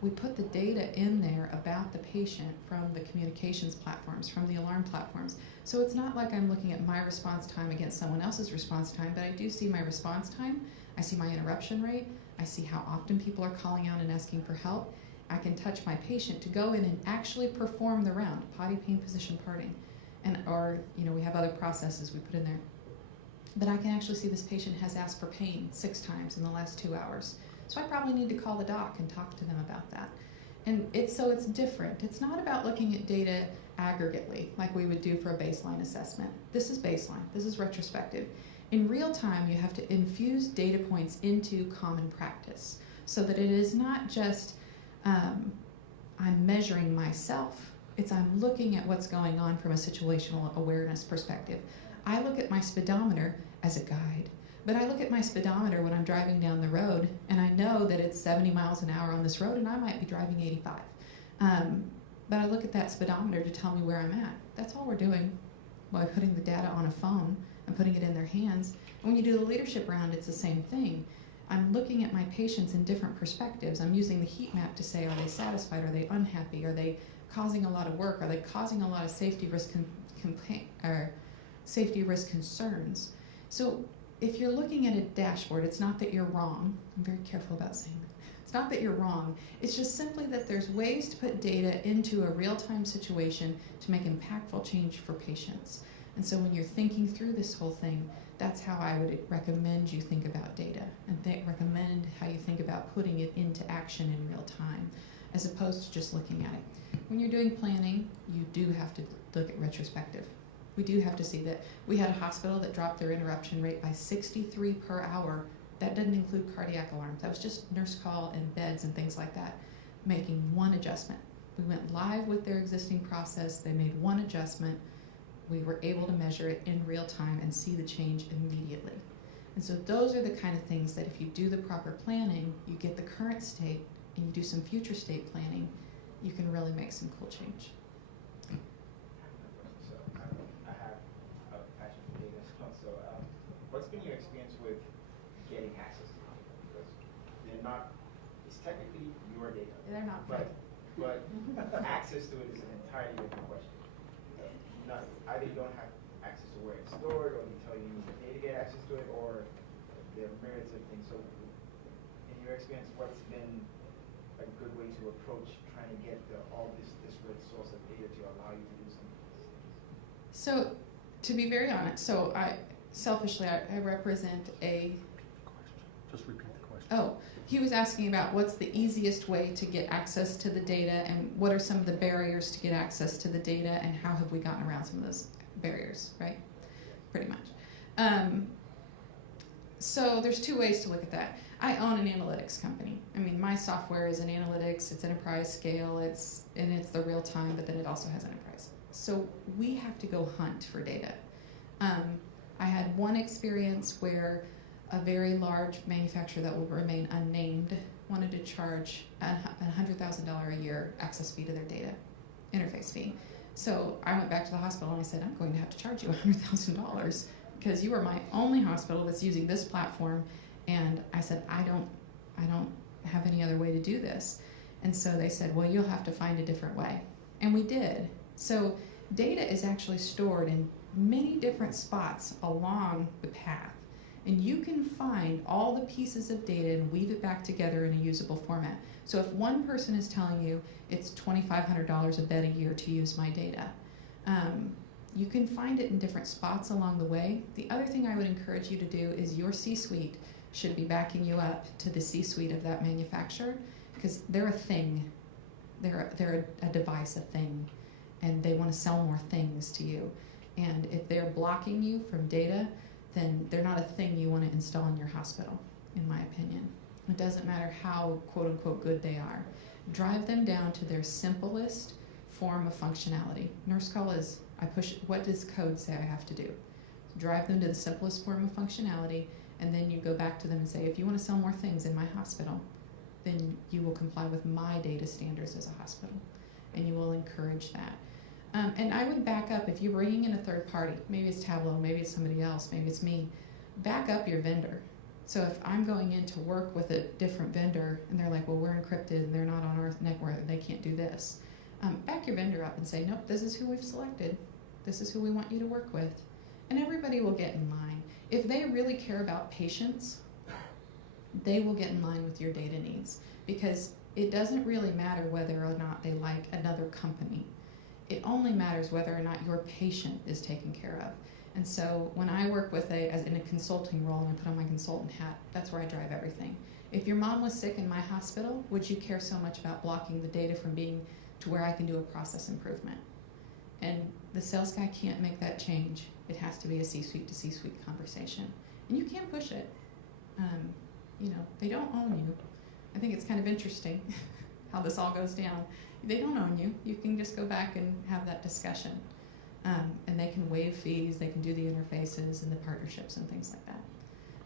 We put the data in there about the patient from the communications platforms, from the alarm platforms. So it's not like I'm looking at my response time against someone else's response time, but I do see my response time. I see my interruption rate. I see how often people are calling out and asking for help. I can touch my patient to go in and actually perform the round, potty, pain, position, parting. Or we have other processes we put in there. But I can actually see this patient has asked for pain 6 times in the last 2 hours. So I probably need to call the doc and talk to them about that. And it's different. It's not about looking at data aggregately like we would do for a baseline assessment. This is baseline. This is retrospective. In real time, you have to infuse data points into common practice so that it is not just I'm measuring myself. It's I'm looking at what's going on from a situational awareness perspective. I look at my speedometer as a guide, but I look at my speedometer when I'm driving down the road, and I know that it's 70 miles an hour on this road, and I might be driving 85. But I look at that speedometer to tell me where I'm at. That's all we're doing by putting the data on a phone and putting it in their hands. And when you do the leadership round, it's the same thing. I'm looking at my patients in different perspectives. I'm using the heat map to say, are they satisfied? Are they unhappy? Are they causing a lot of work? Are they causing a lot of safety risk concerns? So if you're looking at a dashboard, it's not that you're wrong. I'm very careful about saying that. It's not that you're wrong. It's just simply that there's ways to put data into a real-time situation to make impactful change for patients. And so when you're thinking through this whole thing, that's how I would recommend you think about data and recommend how you think about putting it into action in real time, as opposed to just looking at it. When you're doing planning, you do have to look at retrospective. We do have to see that we had a hospital that dropped their interruption rate by 63 per hour. That didn't include cardiac alarms. That was just nurse call and beds and things like that, making one adjustment. We went live with their existing process. They made one adjustment. We were able to measure it in real time and see the change immediately. And so those are the kind of things that if you do the proper planning, you get the current state, and you do some future state planning, you can really make some cool change. So I have a passion for data as well. So what's been your experience with getting access to data? Because they're not, it's technically your data. They're not But access to it is an entirely different question. Either you don't have access to where it's stored, or they tell you need to pay to get access to it, or there are myriads of things. So in your experience, what's been a good way to approach trying to get all this disparate source of data to allow you to do some of these things? So to be very honest, I represent a... Just repeat the question. Oh, he was asking about what's the easiest way to get access to the data and what are some of the barriers to get access to the data and how have we gotten around some of those barriers, right? Pretty much. So there's 2 ways to look at that. I own an analytics company. I mean, my software is an analytics, it's enterprise scale, it's the real time, but then it also has enterprise. So we have to go hunt for data. I had one experience where a very large manufacturer that will remain unnamed wanted to charge a $100,000 a year access fee to their data, interface fee. So I went back to the hospital and I said, I'm going to have to charge you $100,000 because you are my only hospital that's using this platform. And I said, I don't have any other way to do this. And so they said, well, you'll have to find a different way. And we did. So data is actually stored in many different spots along the path. And you can find all the pieces of data and weave it back together in a usable format. So if one person is telling you it's $2,500 a bed a year to use my data, you can find it in different spots along the way. The other thing I would encourage you to do is your C-suite should be backing you up to the C-suite of that manufacturer, because they're a thing. They're a device, a thing, and they want to sell more things to you. And if they're blocking you from data, then they're not a thing you want to install in your hospital, in my opinion. It doesn't matter how quote-unquote good they are. Drive them down to their simplest form of functionality. Nurse call is, I push, what does code say I have to do? Drive them to the simplest form of functionality, and then you go back to them and say, if you want to sell more things in my hospital, then you will comply with my data standards as a hospital, and you will encourage that. And I would back up, if you're bringing in a third party, maybe it's Tableau, maybe it's somebody else, maybe it's me, back up your vendor. So if I'm going in to work with a different vendor and they're like, well, we're encrypted and they're not on our network, they can't do this, back your vendor up and say, nope, this is who we've selected. This is who we want you to work with. And everybody will get in line. If they really care about patients, they will get in line with your data needs, because it doesn't really matter whether or not they like another company. It only matters whether or not your patient is taken care of. And so when I work with as in a consulting role and I put on my consultant hat, that's where I drive everything. If your mom was sick in my hospital, would you care so much about blocking the data from being to where I can do a process improvement? And the sales guy can't make that change. It has to be a C-suite to C-suite conversation. And you can't push it. They don't own you. I think it's kind of interesting how this all goes down. They don't own you. You can just go back and have that discussion. And they can waive fees, they can do the interfaces and the partnerships and things like that.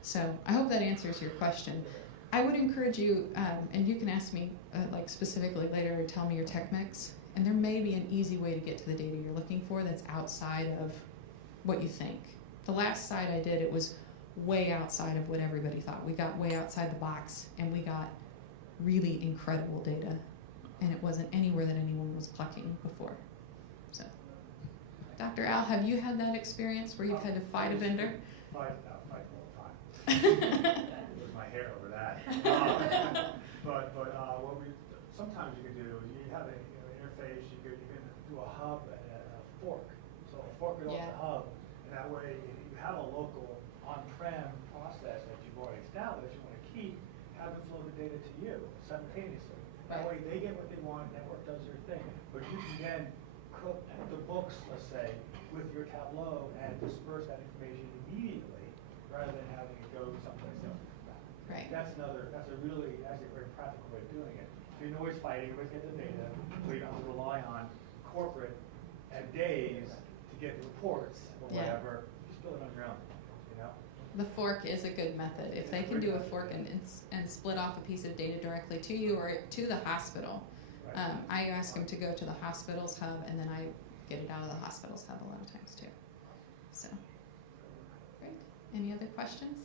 So I hope that answers your question. I would encourage you, and you can ask me specifically later or tell me your tech mix, and there may be an easy way to get to the data you're looking for that's outside of what you think. The last site I did, it was way outside of what everybody thought. We got way outside the box, and we got really incredible data, and it wasn't anywhere that anyone was plucking before. So, Dr. Al, have you had that experience where you've had to fight a vendor? Fight all the time. With my hair over that. But what we sometimes you can do is you have an interface. You can do a hub and a fork. So a fork it off the hub, and that way you have a local on-prem process that you've already established. You want to keep, have them flow the data to you simultaneously. That way they get what they want, network does their thing. But you can then cook the books, let's say, with your Tableau and disperse that information immediately, rather than having it go someplace else. Right. That's a very practical way of doing it. So you're always fighting, always get the data, so you don't have to rely on corporate at days to get the reports or whatever. Just build it on your own, The fork is a good method. If they can do a fork and split off a piece of data directly to you or to the hospital, I ask them to go to the hospital's hub, and then I get it out of the hospital's hub a lot of times too. So, great. Any other questions?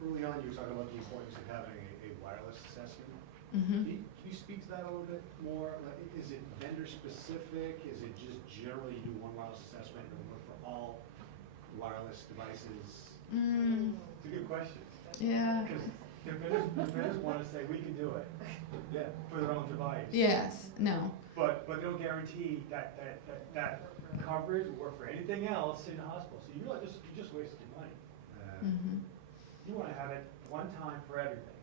Early on, you were talking about the importance of having a wireless assessment. Mm-hmm. Can you speak to that a little bit more? Like, is it vendor specific? Is it just generally you do one wireless assessment and work for all wireless devices? It's a good question. Yeah. Because the vendors want to say, we can do it. Yeah. For their own device. Yes. No. But they'll guarantee that coverage will work for anything else in the hospital. So you just wasted your money. Mm-hmm. You want to have it one time for everything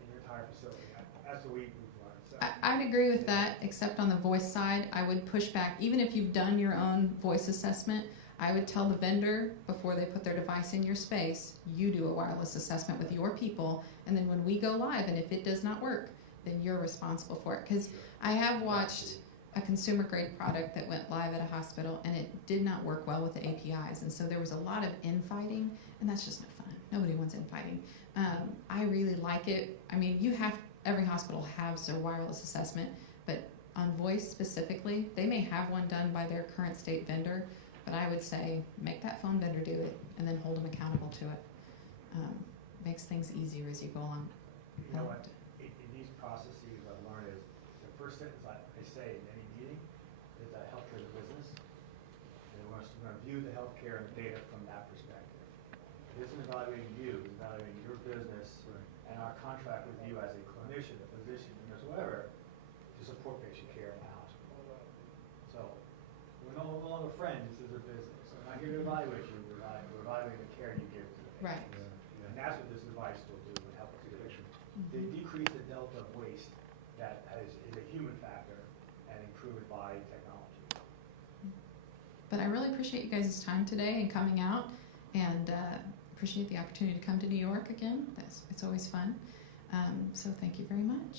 in your entire facility. That's the way we run it. I'd agree with that, except on the voice side, I would push back. Even if you've done your own voice assessment, I would tell the vendor before they put their device in your space, you do a wireless assessment with your people, and then when we go live, and if it does not work, then you're responsible for it. Because I have watched a consumer grade product that went live at a hospital, and it did not work well with the APIs, and so there was a lot of infighting, and that's just no fun. Nobody wants infighting. I really like it. I mean, every hospital has their wireless assessment, but on voice specifically, they may have one done by their current state vendor, but I would say make that phone vendor do it and then hold them accountable to it. Makes things easier as you go along. You know what, in these processes I've learned is, the first sentence I say in any meeting is that healthcare is a business, and we're going to view the healthcare and the data from that perspective. It isn't evaluating you, it's evaluating your business and our contract with you as a clinician, a physician, a nurse, whatever, to support patient care in the hospital. So, we're no longer friends, this is a business. So we're not here to evaluate you, we're evaluating the care you give to the patient. Right. And that's what this advice will do, and help to they decrease the delta of waste that is a human factor and improve it by technology. But I really appreciate you guys' time today and coming out, and appreciate the opportunity to come to New York again. It's always fun. So thank you very much.